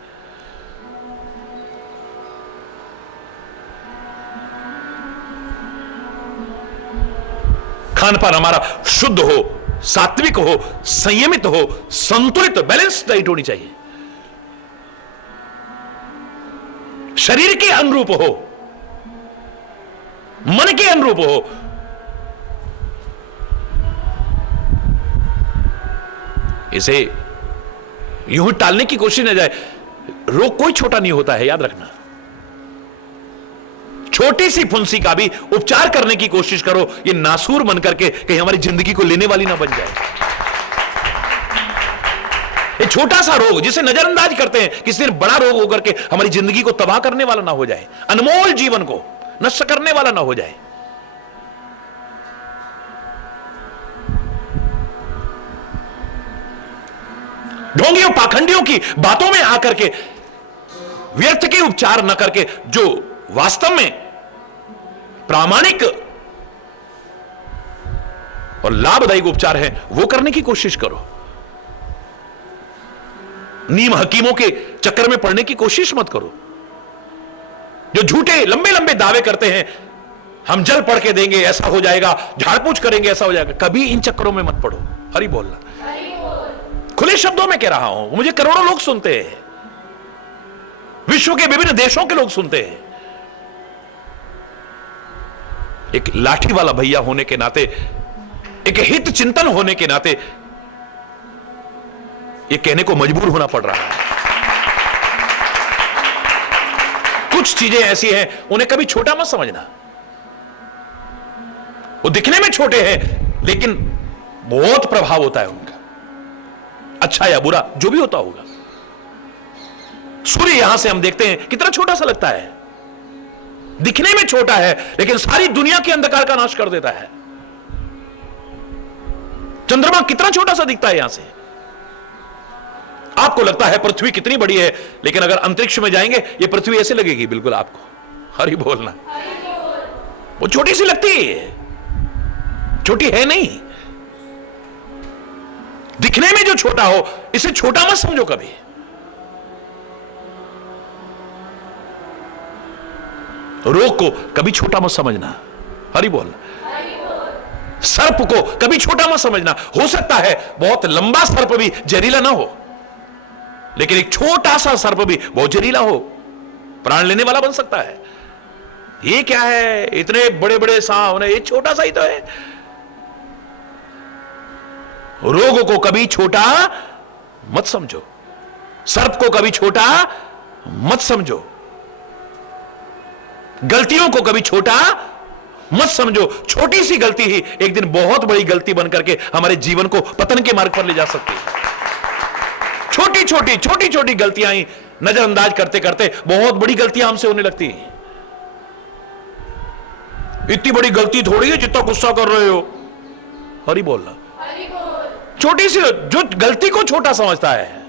खान पान हमारा शुद्ध हो, सात्विक हो, संयमित हो, संतुलित बैलेंस डाइट होनी चाहिए, शरीर के अनुरूप हो, मन के अनुरूप हो। इसे यूं ही टालने की कोशिश न जाए। रोग कोई छोटा नहीं होता है, याद रखना। छोटी सी फुंसी का भी उपचार करने की कोशिश करो, ये नासूर बन करके कहीं हमारी जिंदगी को लेने वाली ना बन जाए। ये छोटा सा रोग जिसे नजरअंदाज करते हैं, किसी दिन बड़ा रोग होकर के हमारी जिंदगी को तबाह करने वाला ना हो जाए, अनमोल जीवन को नष्ट करने वाला ना हो जाए। ढोंगियों पाखंडियों की बातों में आकर के व्यर्थ के उपचार न करके जो वास्तव में प्रामाणिक और लाभदायक उपचार है वो करने की कोशिश करो। नीम हकीमों के चक्कर में पड़ने की कोशिश मत करो। जो झूठे लंबे लंबे दावे करते हैं, हम जल पढ़ के देंगे ऐसा हो जाएगा, झाड़ पूछ करेंगे ऐसा हो जाएगा, कभी इन चक्करों में मत पड़ो। हरि बोलना, खुले शब्दों में कह रहा हूं, मुझे करोड़ों लोग सुनते हैं, विश्व के विभिन्न देशों के लोग सुनते हैं। एक लाठी वाला भैया होने के नाते, एक हित चिंतन होने के नाते ये कहने को मजबूर होना पड़ रहा है। कुछ चीजें ऐसी हैं, उन्हें कभी छोटा मत समझना। वो दिखने में छोटे हैं लेकिन बहुत प्रभाव होता है उनका, अच्छा या बुरा जो भी होता होगा। सूर्य यहां से हम देखते हैं कितना छोटा सा लगता है, दिखने में छोटा है लेकिन सारी दुनिया के अंधकार का नाश कर देता है। चंद्रमा कितना छोटा सा दिखता है यहां से, आपको लगता है पृथ्वी कितनी बड़ी है, लेकिन अगर अंतरिक्ष में जाएंगे ये पृथ्वी ऐसे लगेगी बिल्कुल आपको। हरि बोलना, वो छोटी सी लगती है, छोटी है नहीं। दिखने में जो छोटा हो इसे छोटा मत समझो कभी। रोग को कभी छोटा मत समझना। हरि बोल। सर्प को कभी छोटा मत समझना। हो सकता है बहुत लंबा सर्प भी जहरीला ना हो, लेकिन एक छोटा सा सर्प भी बहुत जहरीला हो, प्राण लेने वाला बन सकता है। ये क्या है, इतने बड़े बड़े सांप, ये छोटा सा ही तो है। रोग को कभी छोटा मत समझो, सर्प को कभी छोटा मत समझो, गलतियों को कभी छोटा मत समझो। छोटी सी गलती ही एक दिन बहुत बड़ी गलती बनकर के हमारे जीवन को पतन के मार्ग पर ले जा सकती है। छोटी छोटी गलतियां ही नजरअंदाज करते करते बहुत बड़ी गलतियां हमसे होने लगती हैं। इतनी बड़ी गलती थोड़ी है जितना गुस्सा कर रहे हो। हरि बोलना, छोटी सी जो गलती को छोटा समझता है,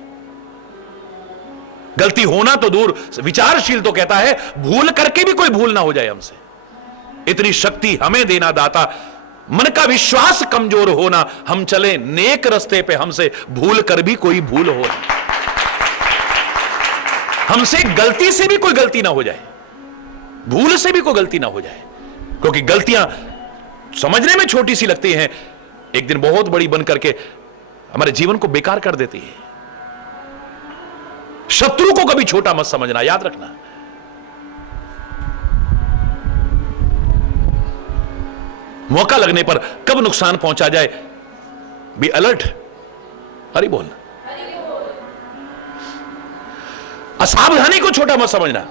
गलती होना तो दूर, विचारशील तो कहता है भूल करके भी कोई भूल ना हो जाए हमसे। इतनी शक्ति हमें देना दाता, मन का विश्वास कमजोर होना, हम चले नेक रास्ते पे, हमसे भूल कर भी कोई भूल हो, हमसे गलती से भी कोई गलती ना हो जाए, भूल से भी कोई गलती ना हो जाए। क्योंकि गलतियां समझने में छोटी सी लगती हैं एक दिन बहुत बड़ी बन करके हमारे जीवन को बेकार कर देती है। शत्रु को कभी छोटा मत समझना, याद रखना। मौका लगने पर कब नुकसान पहुंचा जाए, बी अलर्ट। हरि बोल। असावधानी को छोटा मत समझना,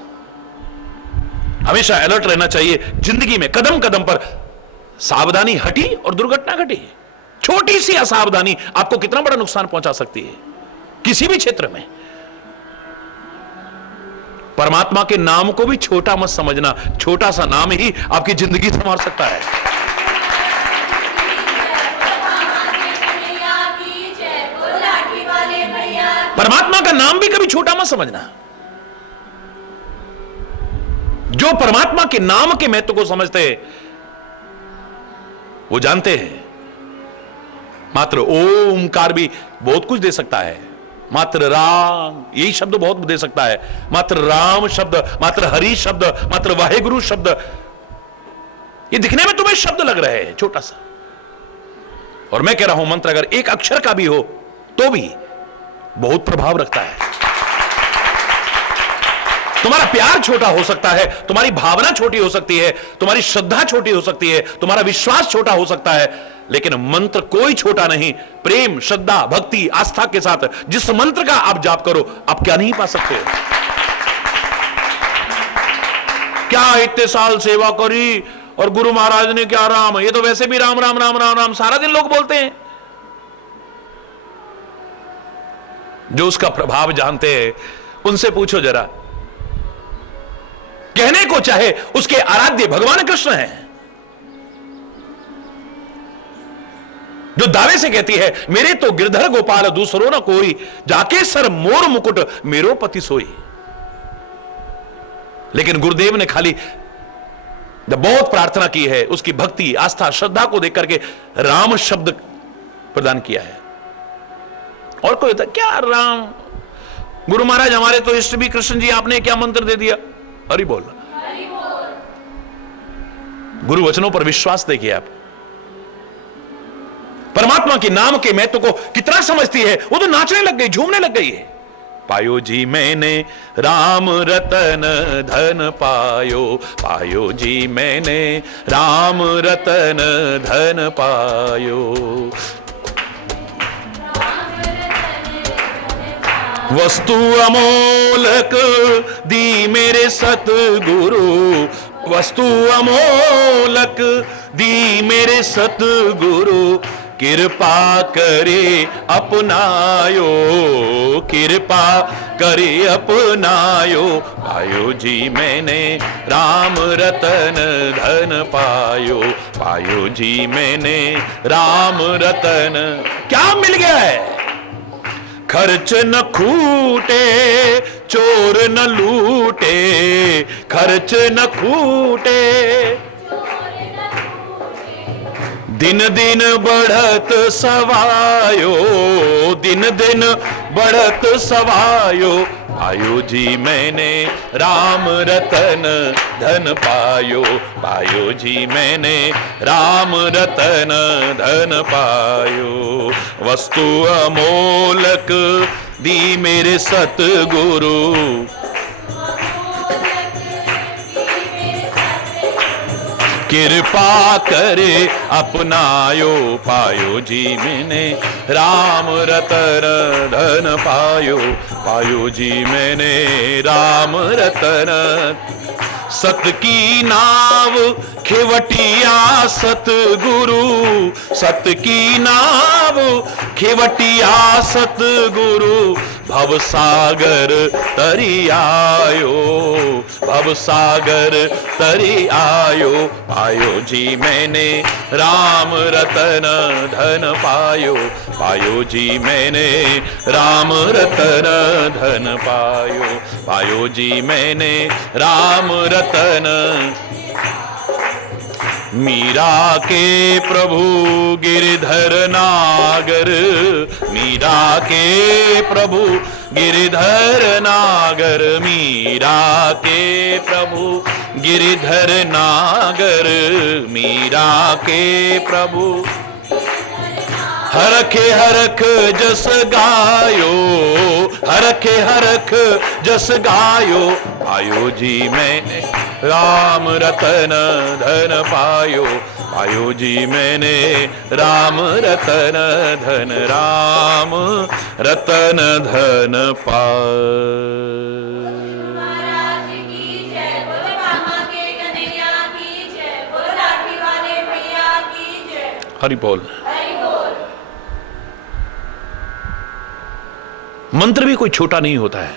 हमेशा अलर्ट रहना चाहिए। जिंदगी में कदम कदम पर सावधानी हटी और दुर्घटना घटी। छोटी सी असावधानी आपको कितना बड़ा नुकसान पहुंचा सकती है किसी भी क्षेत्र में। परमात्मा के नाम को भी छोटा मत समझना, छोटा सा नाम ही आपकी जिंदगी संवार सकता है। परमात्मा का नाम भी कभी छोटा मत समझना। जो परमात्मा के नाम के महत्व को समझते हैं वो जानते हैं मात्र ओमकार भी बहुत कुछ दे सकता है, मात्र राम यही शब्द बहुत दे सकता है, मात्र राम शब्द, मात्र हरि शब्द, मात्र वाहेगुरु शब्द, ये दिखने में तुम्हें शब्द लग रहे हैं छोटा सा, और मैं कह रहा हूं मंत्र अगर एक अक्षर का भी हो तो भी बहुत प्रभाव रखता है। तुम्हारा प्यार छोटा हो सकता है, तुम्हारी भावना छोटी हो सकती है, तुम्हारी श्रद्धा छोटी हो सकती है, तुम्हारा विश्वास छोटा हो सकता है, लेकिन मंत्र कोई छोटा नहीं। प्रेम, श्रद्धा, भक्ति, आस्था के साथ जिस मंत्र का आप जाप करो, आप क्या नहीं पा सकते हो। क्या इतने साल सेवा करी और गुरु महाराज ने क्या राम, ये तो वैसे भी राम राम राम राम राम सारा दिन लोग बोलते हैं। जो उसका प्रभाव जानते हैं उनसे पूछो जरा। कहने को चाहे उसके आराध्य भगवान कृष्ण हैं, जो दावे से कहती है मेरे तो गिरधर गोपाल दूसरो न कोई, जाके सर मोर मुकुट मेरो पति सोई। लेकिन गुरुदेव ने खाली बहुत प्रार्थना की है, उसकी भक्ति, आस्था, श्रद्धा को देख करके राम शब्द प्रदान किया है। और कोई होता क्या राम, गुरु महाराज हमारे तो इष्ट भी कृष्ण जी, आपने क्या मंत्र दे दिया। हरि बोल। गुरु वचनों पर विश्वास देखिए आप। परमात्मा के नाम के महत्व को कितना समझती है, वो तो नाचने लग गई, झूमने लग गई है। पायो जी मैंने राम रतन धन पायो, पायो जी मैंने राम रतन धन पायो। वस्तु अमोलक दी मेरे सतगुरु, वस्तु अमोलक दी मेरे सतगुरु, कृपा करे अपनायो, कृपा करे अपनायो। पायो जी मैंने राम रतन धन पायो, पायो जी मैंने राम रतन। क्या मिल गया है? खर्च न खूटे चोर न लूटे, खर्च न खूटे दिन दिन बढ़त सवायो, दिन दिन बढ़त सवायो। पायो जी मैंने राम रतन धन पायो, पायो जी मैंने राम रतन धन पायो। वस्तु अमोलक दी मेरे सतगुरु, कृपा करे अपनायो। पायो जी मैंने राम रतन धन पायो, पायो जी मैंने राम रतन। सत की नाव खेवटिया सतगुरु, सत की नाव खेवटिया सतगुरु, भव सागर तरी आयो, भव सागर तरी आयो। पायो जी मैंने राम रतन धन पायो, पायो जी मैंने राम रतन धन पायो, पायो जी मैंने राम रतन। मीरा के प्रभु गिरधर नागर, मीरा के प्रभु गिरधर नागर, मीरा के प्रभु गिरधर नागर, मीरा के प्रभु। हरखे हरख जस गायो, हरखे हरख जस गायो, आयो जी मैंने राम रतन धन पायो, आयो जी मैंने राम रतन धन, राम रतन धन पायो। महाराज की जय, बोलो कान्हा के कन्हैया की जय, बोलो लाठी वाले भैया की जय। हरि बोल। हरि बोल। मंत्र भी कोई छोटा नहीं होता है।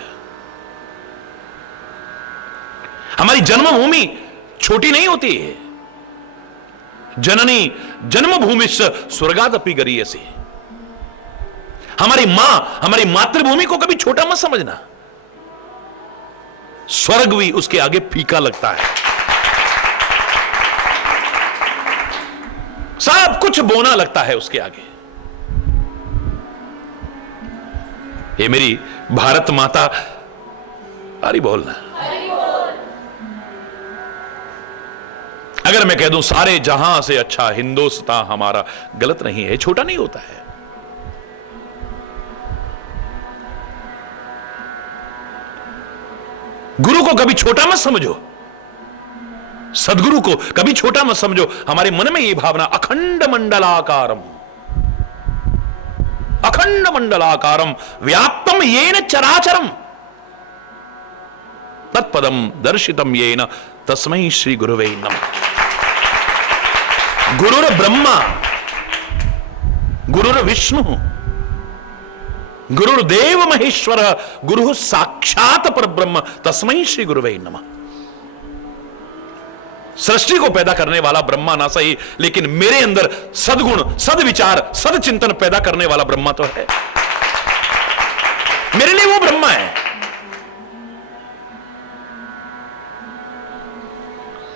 हमारी जन्मभूमि छोटी नहीं होती है। जननी जन्मभूमिश्च स्वर्गादपि गरीयसी। हमारी मां, हमारी मातृभूमि को कभी छोटा मत समझना। स्वर्ग भी उसके आगे फीका लगता है। सब कुछ बोना लगता है उसके आगे। ये मेरी भारत माता, अरे बोलना। अगर मैं कह दूं सारे जहां से अच्छा हिंदुस्तान हमारा, गलत नहीं है, छोटा नहीं होता है। गुरु को कभी छोटा मत समझो, सदगुरु को कभी छोटा मत समझो। हमारे मन में यह भावना, अखंड मंडलाकारम, अखंड मंडलाकारम व्याप्तम येन चराचरम तत्पदम दर्शितम येन तस्मै श्री गुरुवे नमः। गुरुर ब्रह्मा, गुरुर विष्णु, गुरुर्देव महेश्वर, गुरु साक्षात परब्रह्म, तस्मै श्री गुरुवे नमः। सृष्टि को पैदा करने वाला ब्रह्मा ना सही, लेकिन मेरे अंदर सद्गुण, सदविचार, सदचिंतन पैदा करने वाला ब्रह्मा तो है। मेरे लिए वो ब्रह्मा है।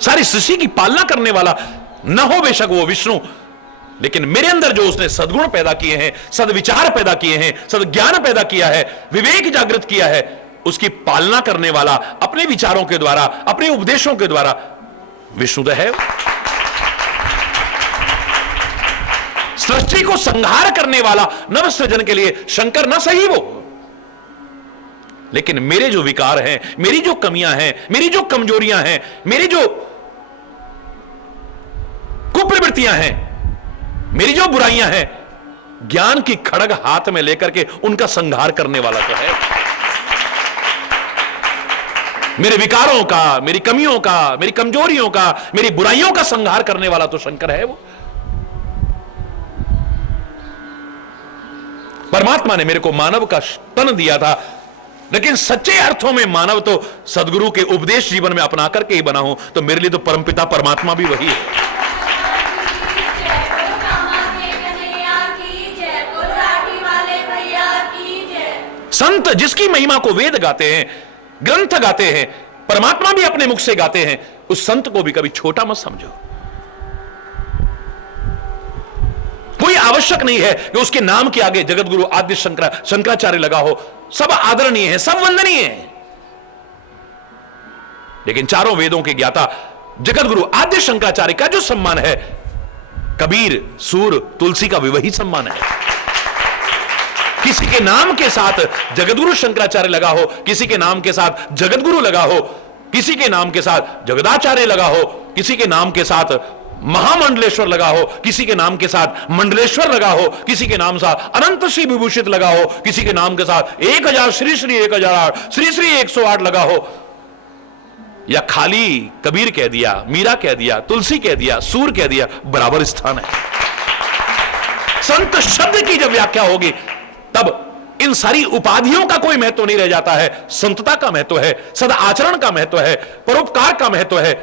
सारी सृष्टि की पालना करने वाला न हो बेशक वो विष्णु, लेकिन मेरे अंदर जो उसने सद्गुण पैदा किए हैं, सदविचार पैदा किए हैं, सदज्ञान पैदा किया है, विवेक जागृत किया है, उसकी पालना करने वाला अपने विचारों के द्वारा, अपने उपदेशों के द्वारा विष्णु तो है। सृष्टि को संहार करने वाला नव सृजन के लिए शंकर न सही वो, लेकिन मेरे जो विकार हैं, मेरी जो कमियां हैं, मेरी जो कमजोरियां हैं, मेरी जो कुप्रवृत्तियां हैं, मेरी जो बुराइयां हैं, ज्ञान की खड़ग हाथ में लेकर के उनका संहार करने वाला तो है। मेरे विकारों का, मेरी कमियों का, मेरी कमजोरियों का, मेरी बुराइयों का संहार करने वाला तो शंकर है वो। परमात्मा ने मेरे को मानव का तन दिया था, लेकिन सच्चे अर्थों में मानव तो सदगुरु के उपदेश जीवन में अपना करके ही बना हूं, तो मेरे लिए तो परमपिता परमात्मा भी वही है। संत जिसकी महिमा को वेद गाते हैं, ग्रंथ गाते हैं, परमात्मा भी अपने मुख से गाते हैं, उस संत को भी कभी छोटा मत समझो। कोई आवश्यक नहीं है कि उसके नाम के आगे जगत गुरु आद्य शंकराचार्य लगा हो। सब आदरणीय है, सब वंदनीय है, लेकिन चारों वेदों के ज्ञाता जगत गुरु आद्य शंकराचार्य का जो सम्मान है, कबीर, सूर, तुलसी का भी वही सम्मान है। किसी के नाम के साथ जगतगुरु शंकराचार्य लगा हो, किसी के नाम के साथ जगतगुरु लगा हो, किसी के नाम के साथ जगदाचार्य लगा हो, किसी के नाम के साथ महामंडलेश्वर लगा हो, किसी के नाम के साथ मंडलेश्वर लगा हो, किसी के नाम साथ अनंत श्री विभूषित लगा हो, किसी के नाम के साथ 1000 श्री श्री 1008 श्री श्री 108 लगा हो, या खाली कबीर कह दिया, मीरा कह दिया, तुलसी कह दिया, सूर कह दिया, बराबर स्थान है। संत शब्द की जब व्याख्या होगी तब इन सारी उपाधियों का कोई महत्व नहीं रह जाता है। संतता का महत्व है, सदा आचरण का महत्व है, परोपकार का महत्व है,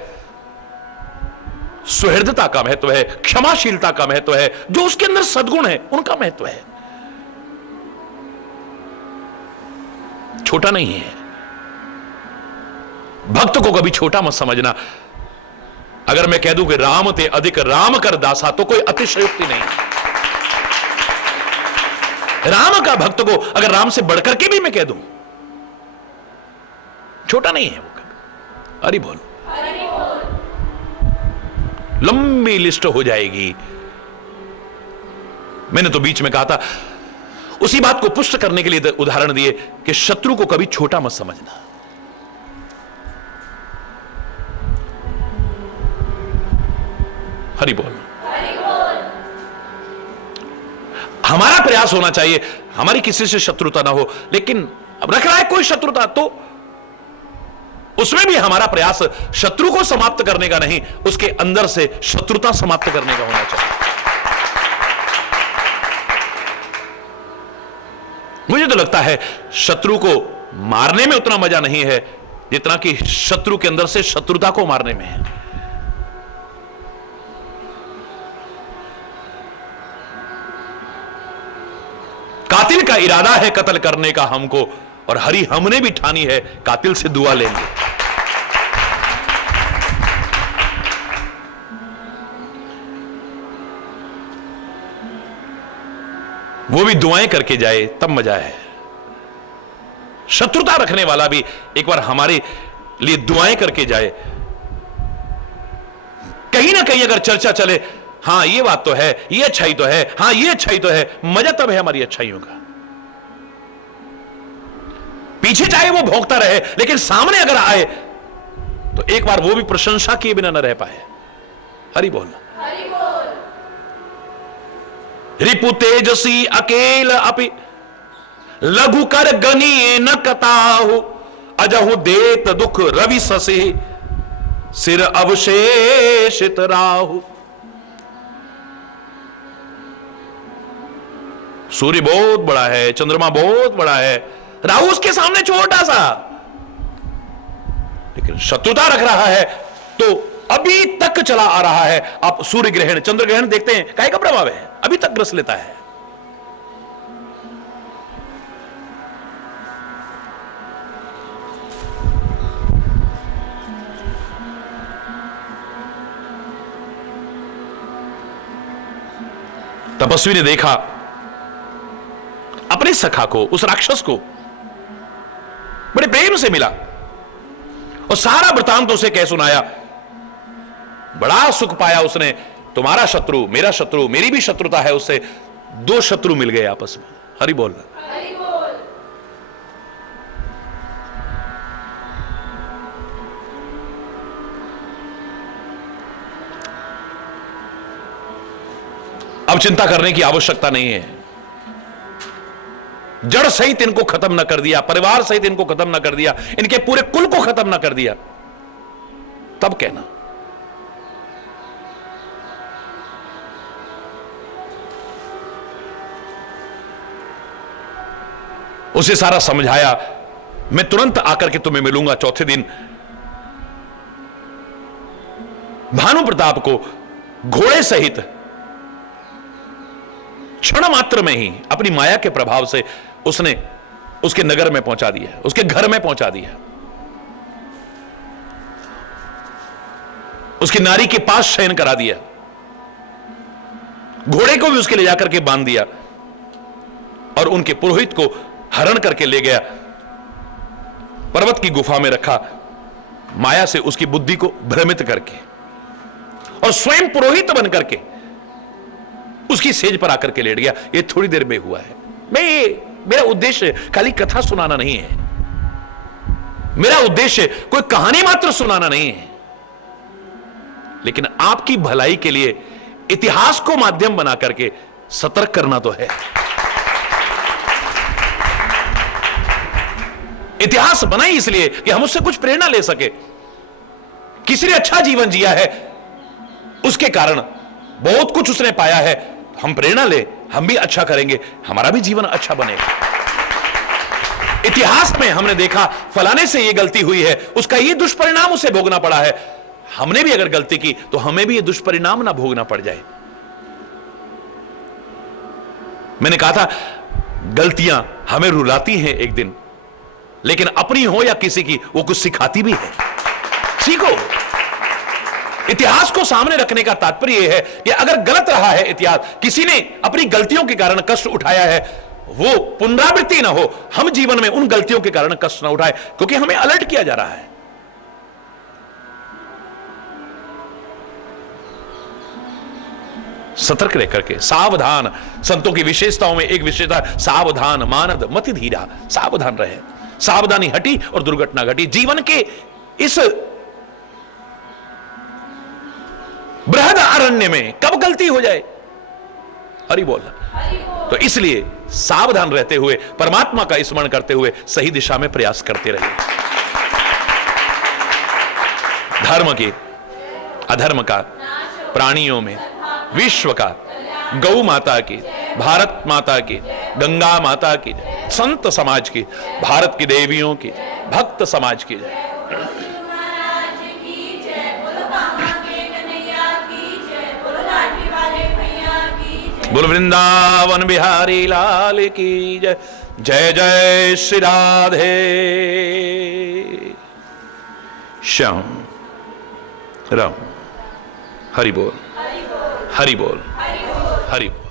सुहृदता का महत्व है, क्षमाशीलता का महत्व है, जो उसके अंदर सद्गुण है उनका महत्व है। छोटा नहीं है। भक्त को कभी छोटा मत समझना। अगर मैं कह दूं कि राम ते अधिक राम कर दासा, तो कोई अतिशयोक्ति नहीं है। राम का भक्त को अगर राम से बढ़कर के भी मैं कह दूं, छोटा नहीं है वो। अरे बोल, लंबी लिस्ट हो जाएगी। मैंने तो बीच में कहा था, उसी बात को पुष्ट करने के लिए उदाहरण दिए कि शत्रु को कभी छोटा मत समझना। हरि बोल। हमारा प्रयास होना चाहिए हमारी किसी से शत्रुता ना हो, लेकिन अब रख रहा है कोई शत्रुता तो उसमें भी हमारा प्रयास शत्रु को समाप्त करने का नहीं, उसके अंदर से शत्रुता समाप्त करने का होना चाहिए। मुझे तो लगता है शत्रु को मारने में उतना मजा नहीं है जितना कि शत्रु के अंदर से शत्रुता को मारने में है। कातिल का इरादा है कत्ल करने का हमको, और हरि हमने भी ठानी है कातिल से दुआ लेंगे। वो भी दुआएं करके जाए तब मजा है। शत्रुता रखने वाला भी एक बार हमारे लिए दुआएं करके जाए। कहीं ना कहीं अगर चर्चा चले, हां ये बात तो है, ये अच्छाई तो है, हां ये अच्छाई तो है, मजा तब है हमारी अच्छाइयों का। पीछे चाहे वो भोंकता रहे, लेकिन सामने अगर आए तो एक बार वो भी प्रशंसा किए बिना न रह पाए। हरि बोल। रिपु तेजसी अकेल अपि लघु कर गनी न कताहु, अजहु देत दुख रवि ससे सिर अवशेषित राहु। सूर्य बहुत बड़ा है, चंद्रमा बहुत बड़ा है, राहु उसके सामने छोटा सा, लेकिन शत्रुता रख रहा है तो अभी तक चला आ रहा है। आप सूर्य ग्रहण चंद्र ग्रहण देखते हैं, काहे का प्रभाव है, अभी तक ग्रस लेता है। तपस्वी ने देखा अपने सखा को, उस राक्षस को बड़े प्रेम से मिला और सारा वृतांत उसे कह सुनाया। बड़ा सुख पाया उसने। तुम्हारा शत्रु मेरा शत्रु, मेरी भी शत्रुता है उससे, दो शत्रु मिल गए आपस में। हरि बोल। अब चिंता करने की आवश्यकता नहीं है। जड़ सहित इनको खत्म ना कर दिया, परिवार सहित इनको खत्म ना कर दिया, इनके पूरे कुल को खत्म ना कर दिया, तब कहना। उसे सारा समझाया, मैं तुरंत आकर के तुम्हें मिलूंगा चौथे दिन। भानु प्रताप को घोड़े सहित क्षण मात्र में ही अपनी माया के प्रभाव से उसने उसके नगर में पहुंचा दिया, उसके घर में पहुंचा दिया, उसकी नारी के पास शयन करा दिया, घोड़े को भी उसके ले जाकर के बांध दिया और उनके पुरोहित को हरण करके ले गया, पर्वत की गुफा में रखा, माया से उसकी बुद्धि को भ्रमित करके, और स्वयं पुरोहित बन करके उसकी सेज पर आकर के लेट गया। ये थोड़ी देर में हुआ है। मेरा उद्देश्य खाली कथा सुनाना नहीं है, मेरा उद्देश्य कोई कहानी मात्र सुनाना नहीं है, लेकिन आपकी भलाई के लिए इतिहास को माध्यम बना करके सतर्क करना तो है। इतिहास बना ही इसलिए कि हम उससे कुछ प्रेरणा ले सके। किसी ने अच्छा जीवन जिया है, उसके कारण बहुत कुछ उसने पाया है, हम प्रेरणा ले, हम भी अच्छा करेंगे, हमारा भी जीवन अच्छा बनेगा। इतिहास में हमने देखा फलाने से ये गलती हुई है, उसका ये दुष्परिणाम उसे भोगना पड़ा है, हमने भी अगर गलती की तो हमें भी ये दुष्परिणाम ना भोगना पड़ जाए। मैंने कहा था गलतियां हमें रुलाती हैं एक दिन, लेकिन अपनी हो या किसी की, वो कुछ सिखाती भी है। सीखो। इतिहास को सामने रखने का तात्पर्य यह है कि अगर गलत रहा है इतिहास, किसी ने अपनी गलतियों के कारण कष्ट उठाया है, वो पुनरावृत्ति ना हो, हम जीवन में उन गलतियों के कारण कष्ट ना उठाए, क्योंकि हमें अलर्ट किया जा रहा है। सतर्क रह करके, सावधान। संतों की विशेषताओं में एक विशेषता, सावधान मानद मति धीरा, सावधान रहे। सावधानी हटी और दुर्घटना घटी। जीवन के इस बृहद अरण्य में कब गलती हो जाए, हरि बोल। तो इसलिए सावधान रहते हुए, परमात्मा का स्मरण करते हुए सही दिशा में प्रयास करते रहिए। धर्म के अधर्म का, प्राणियों में, विश्व का, गौ माता की, भारत माता की, गंगा माता की, संत समाज की, भारत की देवियों की, भक्त समाज की जय। महाराज की जय, बोलो कान्हा के कन्हैया की जय, बोलो लाठी वाले भैया की जय। बोल वृंदावन बिहारी लाल की जय। जय जय श्री राधे श्याम राम। हरि बोल, हरि बोल, हरि बोल।